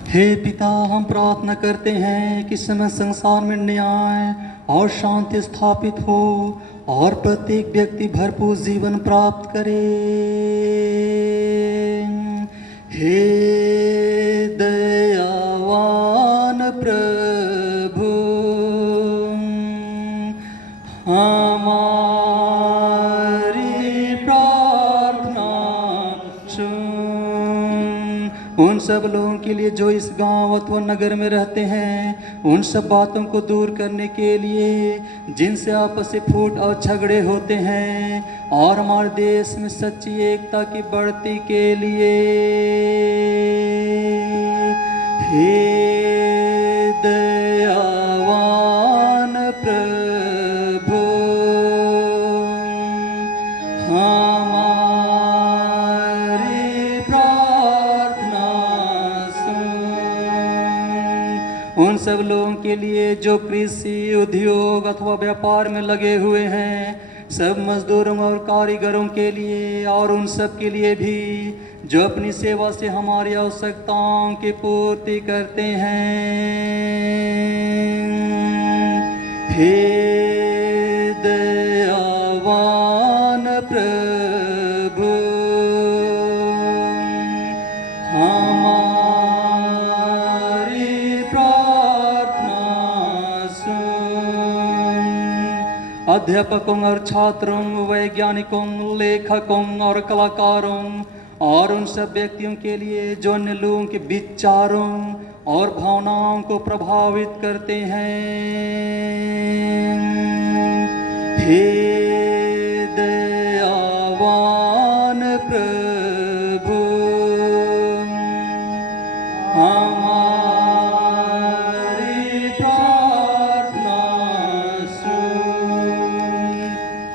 हे पिता, हम प्रार्थना करते हैं कि समय संसार में न्याय और शांति स्थापित हो और प्रत्येक व्यक्ति भरपूर जीवन प्राप्त करे। हे दयावान प्रभु, हमारी प्रार्थना सुन। उन सब लोगों के लिए जो इस गांव अथवा नगर में रहते हैं, उन सब बातों को दूर करने के लिए जिनसे आपस में फूट और झगड़े होते हैं, और हमारे देश में सच्ची एकता की बढ़ती के लिए हे दयावान प्रभु, हमारी प्रार्थना सुन। उन सब लोगों के लिए जो कृषि, उद्योग अथवा व्यापार में लगे हुए हैं, सब मजदूरों और कारीगरों के लिए, और उन सब के लिए भी जो अपनी सेवा से हमारी आवश्यकताओं की पूर्ति करते हैं। हे दयावान प्रभु, हमारी प्रार्थना सुन। अध्यापकों और छात्रों, वैज्ञानिकों, लेखकों और कलाकारों, और उन सब व्यक्तियों के लिए जो अन्य लोगों के विचारों और भावनाओं को प्रभावित करते हैं। हे दयावान प्रभु, हमारी प्रार्थना सुन।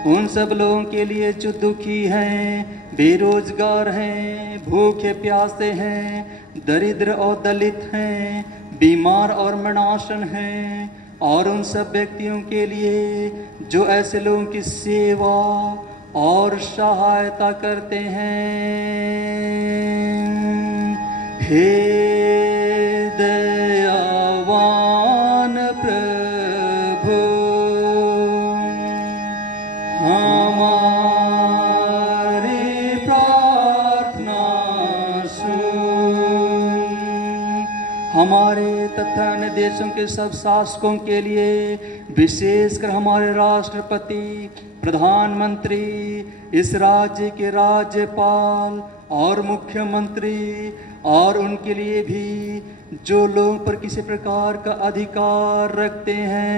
उन सब लोगों के लिए जो दुखी हैं, बेरोजगार हैं, भूखे प्यासे हैं, दरिद्र और दलित हैं, बीमार और मनाशन हैं, और उन सब व्यक्तियों के लिए जो ऐसे लोगों की सेवा और सहायता करते हैं। हे दयावान प्रभु, हमारी प्रार्थना सुन। हमारे तथा अन्य देशों के सब शासकों के लिए, विशेषकर हमारे राष्ट्रपति, प्रधानमंत्री, इस राज्य के राज्यपाल और मुख्यमंत्री, और उनके लिए भी जो लोगों पर किसी प्रकार का अधिकार रखते हैं।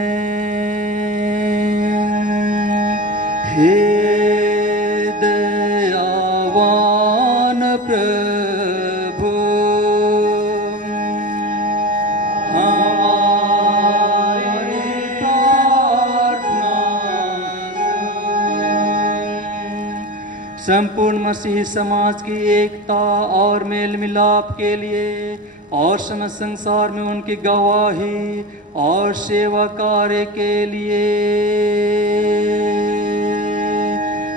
हे दयावान प्रभु, हमारी प्रार्थना सुन। संपूर्ण मसीही समाज की एकता और मेल मिलाप के लिए और समस्त संसार में उनकी गवाही और सेवा कार्य के लिए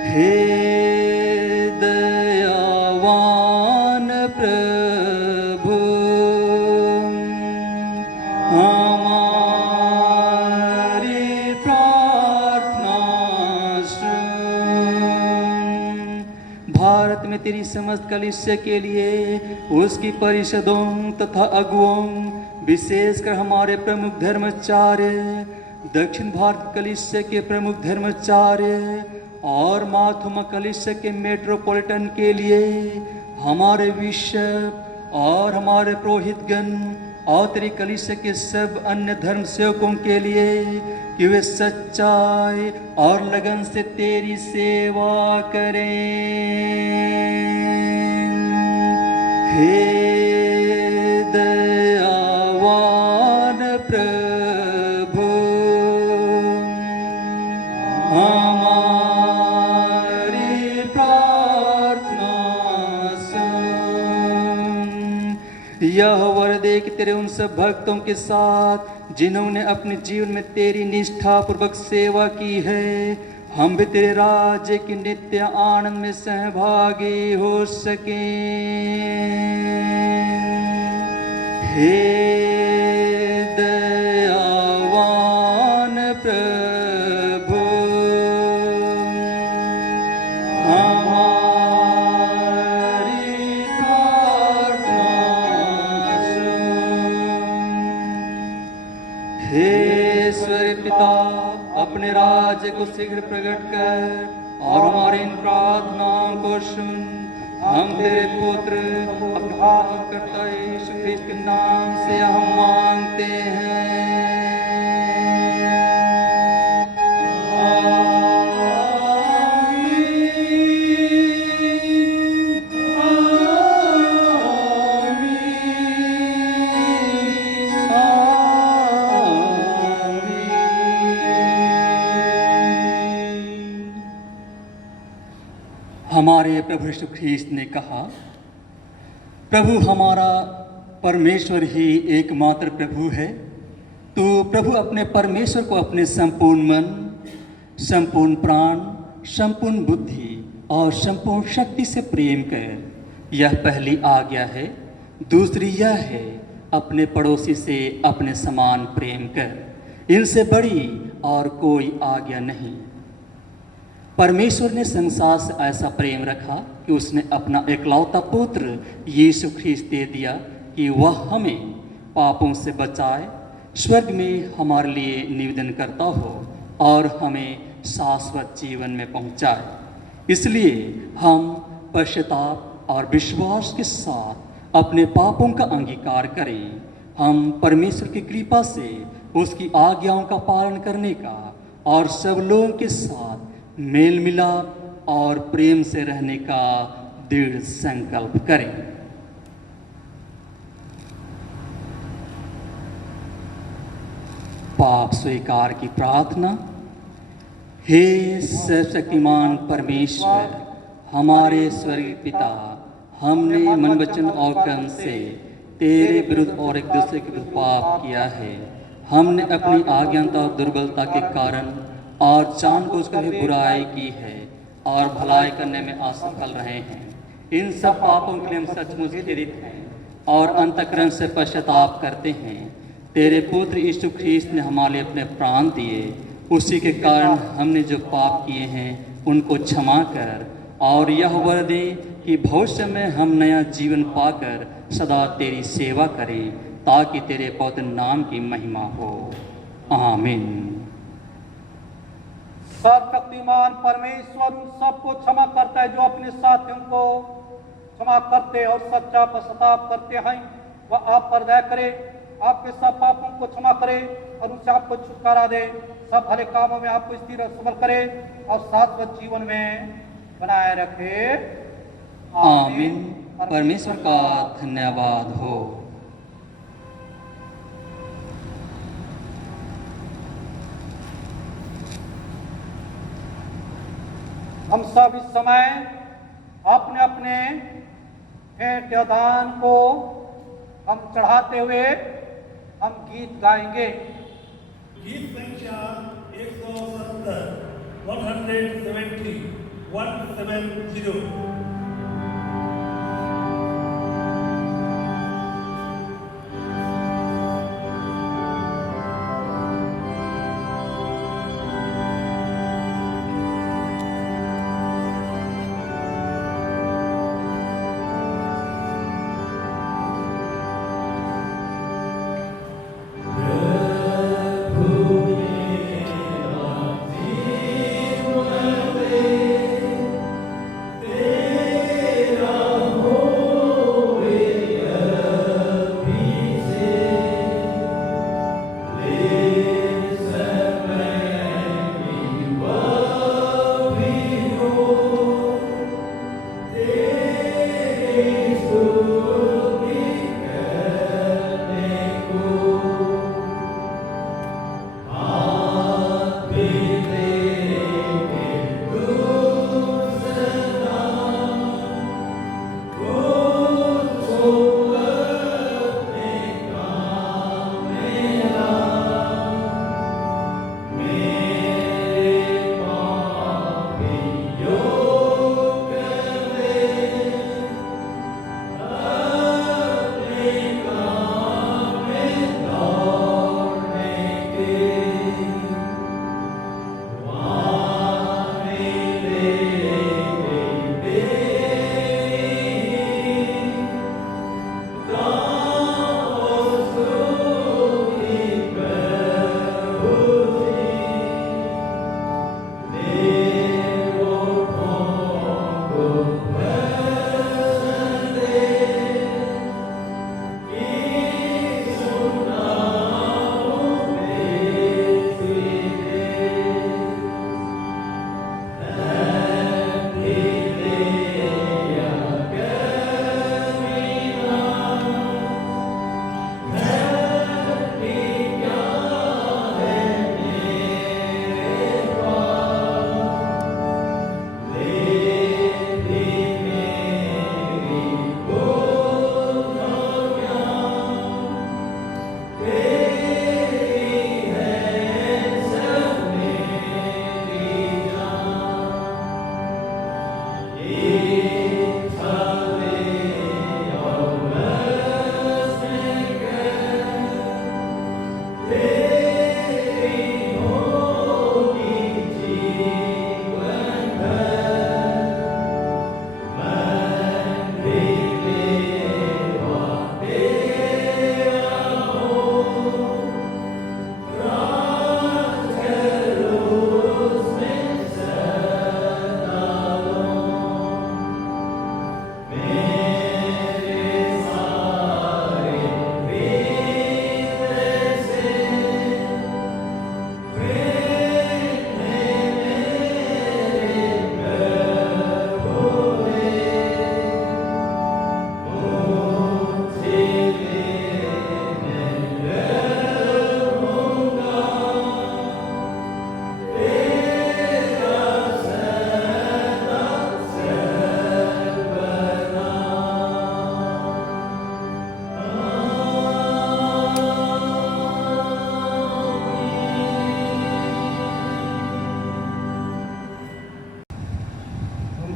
हे दयावान प्रभु, तेरी समस्त कलीसिया के लिए, उसकी परिषदों तथा अगुओं, विशेषकर हमारे प्रमुख धर्माचार्य, दक्षिण भारत कलीसिया के प्रमुख धर्माचार्य और माथुमा कलीसिया के मेट्रोपॉलिटन के लिए, हमारे बिशप और हमारे पुरोहितगण और तेरी कलीसिया के सब अन्य धर्म सेवकों के लिए, कि वे सच्चाई और लगन से तेरी सेवा करें। हे दयावान प्रभु, हमारी प्रार्थना सुन। यह वर दे कि तेरे उन सब भक्तों के साथ जिन्होंने अपने जीवन में तेरी निष्ठा पूर्वक सेवा की है, हम भी तेरे राज्य के नित्य आनंद में सहभागी हो सके। हे दयावान प्रभु, हमारी प्रार्थना सुन। हे ईश्वर पिता, अपने राज्य को शीघ्र प्रकट कर और हमारी इन प्रार्थनाओं को सुन। हम तेरे पुत्र करता यीशु ख्रिस्त के नाम से हम मांगते हैं। हमारे प्रभु यीशु ख्रीस्त ने कहा, प्रभु हमारा परमेश्वर ही एकमात्र प्रभु है। तो प्रभु अपने परमेश्वर को अपने संपूर्ण मन, संपूर्ण प्राण, संपूर्ण बुद्धि और संपूर्ण शक्ति से प्रेम कर। यह पहली आज्ञा है। दूसरी यह है, अपने पड़ोसी से अपने समान प्रेम कर। इनसे बड़ी और कोई आज्ञा नहीं। परमेश्वर ने संसार से ऐसा प्रेम रखा कि उसने अपना एकलौता पुत्र यीशु ख्रीस्त दे दिया कि वह हमें पापों से बचाए, स्वर्ग में हमारे लिए निवेदन करता हो और हमें शाश्वत जीवन में पहुंचाए। इसलिए हम पश्चाताप और विश्वास के साथ अपने पापों का अंगीकार करें। हम परमेश्वर की कृपा से उसकी आज्ञाओं का पालन करने का और सब लोगों के साथ मेल मिलाप और प्रेम से रहने का दृढ़ संकल्प करें। पाप स्वीकार की प्रार्थना। हे सर्वशक्तिमान परमेश्वर, हमारे स्वर्गीय पिता, हमने मन वचन और कर्म से तेरे विरुद्ध और एक दूसरे के विरुद्ध पाप किया है। हमने अपनी अज्ञानता और दुर्बलता के कारण और जानबूझकर ही बुराई की है और भलाई करने में असफल रहे हैं। इन सब पापों के लिए हम सचमुच खेदित हैं और अंतःकरण से पश्चाताप करते हैं। तेरे पुत्र यीशु ख्रीस्त ने हमारे लिए अपने प्राण दिए। उसी के कारण हमने जो पाप किए हैं उनको क्षमा कर और यह वर दे कि भविष्य में हम नया जीवन पाकर सदा तेरी सेवा करें, ताकि तेरे पवित्र नाम की महिमा हो। आमीन। सर्वशक्तिमान परमेश्वर उन सबको क्षमा करता है जो अपने साथियों को क्षमा करते और सच्चा पश्चाताप करते हैं। वह आप पर दया करे, आपके सब पापों को क्षमा करे और उनसे आपको छुटकारा दे, सब भले कामों में आपको स्थिर और सबल करे और शाश्वत जीवन में बनाए रखे। आमीन। परमेश्वर का धन्यवाद हो। हम सब इस समय अपने अपने भेंट या दान को हम चढ़ाते हुए हम गीत गाएंगे। गीत संख्या 170 170 170।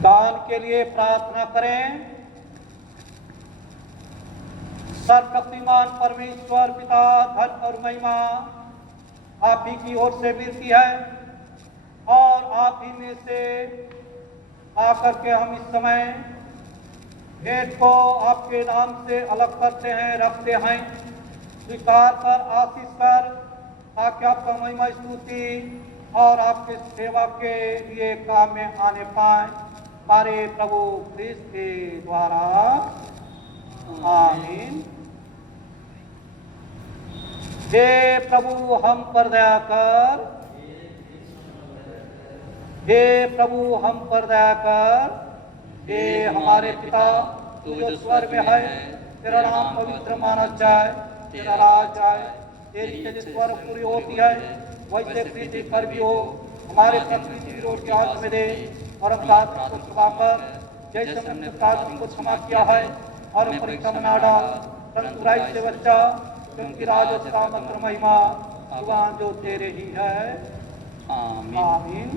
दान के लिए प्रार्थना करें। सर्वशक्तिमान परमेश्वर पिता, धन और महिमा आप ही की ओर से मिलती है और आप ही में से आकर के हम इस समय भेंट को आपके नाम से अलग करते हैं, रखते हैं। स्वीकार कर, आशीष कर, ताकि आपका महिमा स्तुति और आपके सेवा के लिए काम में आने पाए, हमारे प्रभु क्रिस्त के द्वारा, आमीन। हे प्रभु हम पर दया कर, हे प्रभु हम पर दया कर। हे हमारे पिता तू जो स्वर्ग में है, तेरा नाम पवित्र माना जाए, तेरा राज आए, तेरी जैसे स्वर्ग पूरी होती है वैसे पृथ्वी पर भी हो। हमारे प्रतिदिन रोज की आज में दे और हम को छुपाकर जैसे हमने को क्षमा किया है और परीक्षा में ना डाल, परंतु बुराई से बचा, क्योंकि राज और महिमा भगवान जो तेरे ही है, आमीन, आमीन।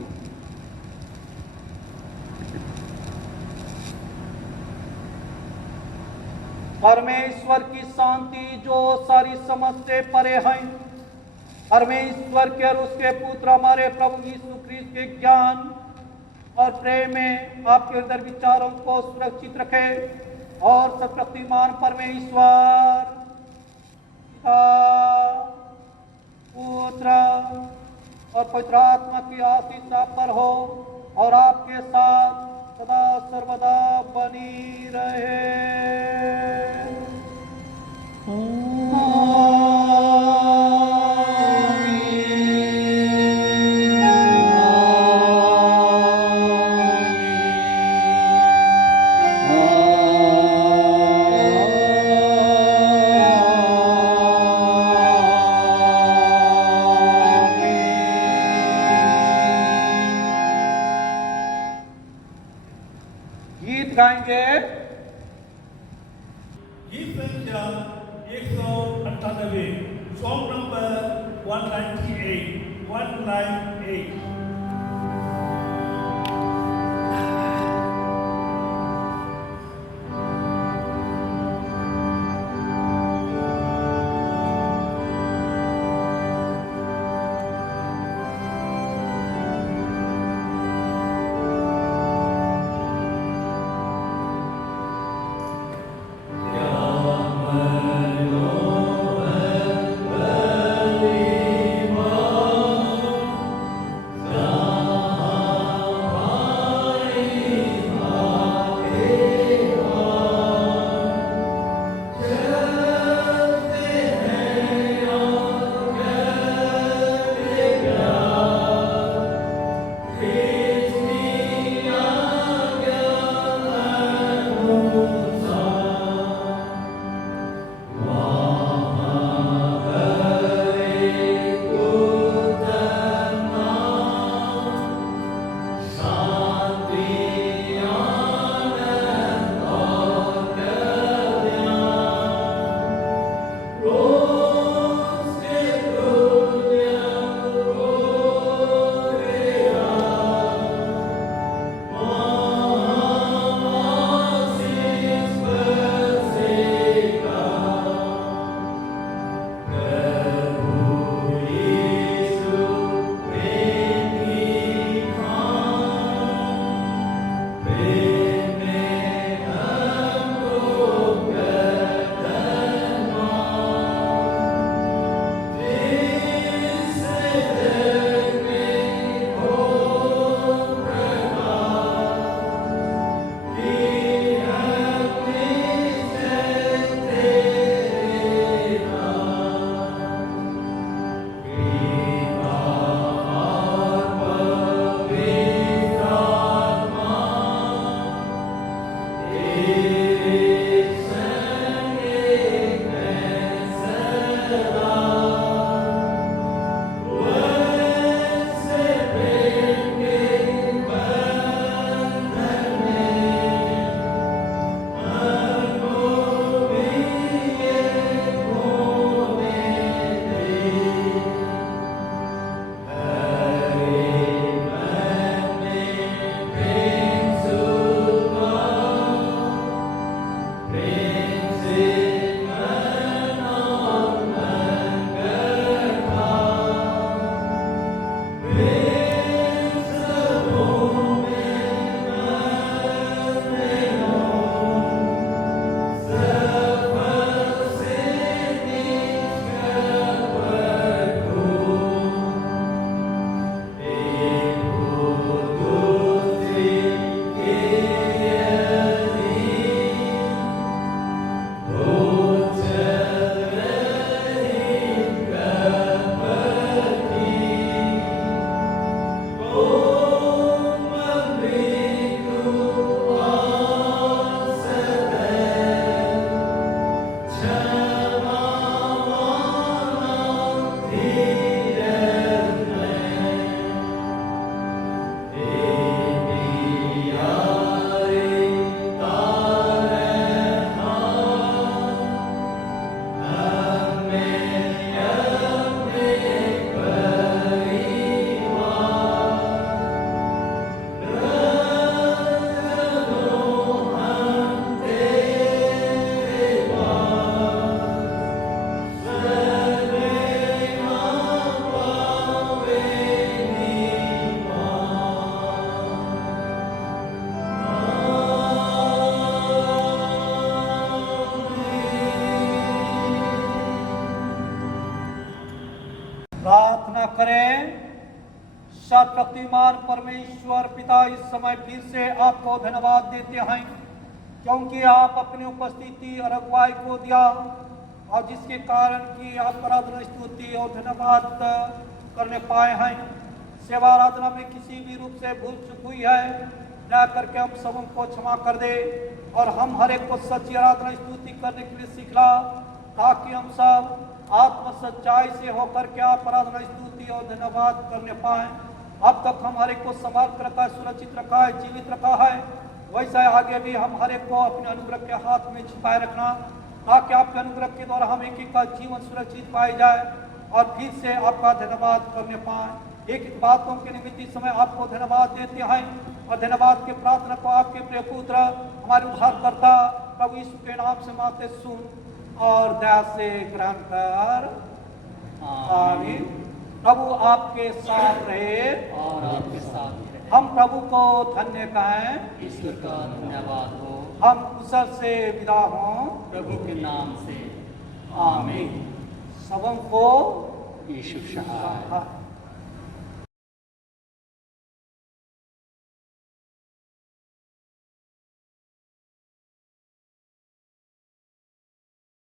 परमेश्वर की शांति जो सारी समझ से परे है, परमेश्वर के और उसके पुत्र हमारे प्रभु यीशु ख्रीस्त के ज्ञान और प्रेम में आपके हृदय विचारों को सुरक्षित रखे और सर्वशक्तिमान परमेश्वर पिता, पुत्र और पवित्र आत्मा की आशीष आप पर हो और आपके साथ सदा सर्वदा बनी रहे। गीत गाएंगे। गीत संख्या 198, सॉन्ग नंबर 198। Yeah. प्रार्थना करें। सर्वशक्तिमान परमेश्वर पिता, इस समय फिर से आपको धन्यवाद देते हैं क्योंकि आप अपनी उपस्थिति और अगुवाई को दिया और जिसके कारण कि आप आराधना स्तुति और धन्यवाद करने पाए हैं। सेवा आराधना में किसी भी रूप से भूल चूक हुई है, दया करके हम सबों को क्षमा कर दे और हम हर एक को सच्ची आराधना स्तुति करने के लिए सिखला, ताकि हम सब आत्म सच्चाई से होकर के आप आराधना स्तुति और धन्यवाद करने पाए। अब तक हम हर एक को संभाल कर रखा है, सुरक्षित रखा है, जीवित रखा है, वैसा आगे भी हम हर एक को अपने अनुग्रह के हाथ में छिपाए रखना, ताकि आपके अनुग्रह के द्वारा हम एक एक का जीवन सुरक्षित पाए जाए और फिर से आपका धन्यवाद करने पाए। एक एक बातों के निमित्त इस समय आपको धन्यवाद देते हैं और धन्यवाद के प्रार्थना को आपके प्रिय पुत्र हमारे उद्धारकर्ता प्रभु यीशु के नाम से माते सुन और दया से ग्रहण कर। आमीन। प्रभु आपके साथ रहे और आपके साथ ही रहे। हम प्रभु को धन्य कहें। ईश्वर का धन्यवाद हो। हम कुशल से विदा हों प्रभु के नाम से। आमीन। सबों को यीशु सहाय।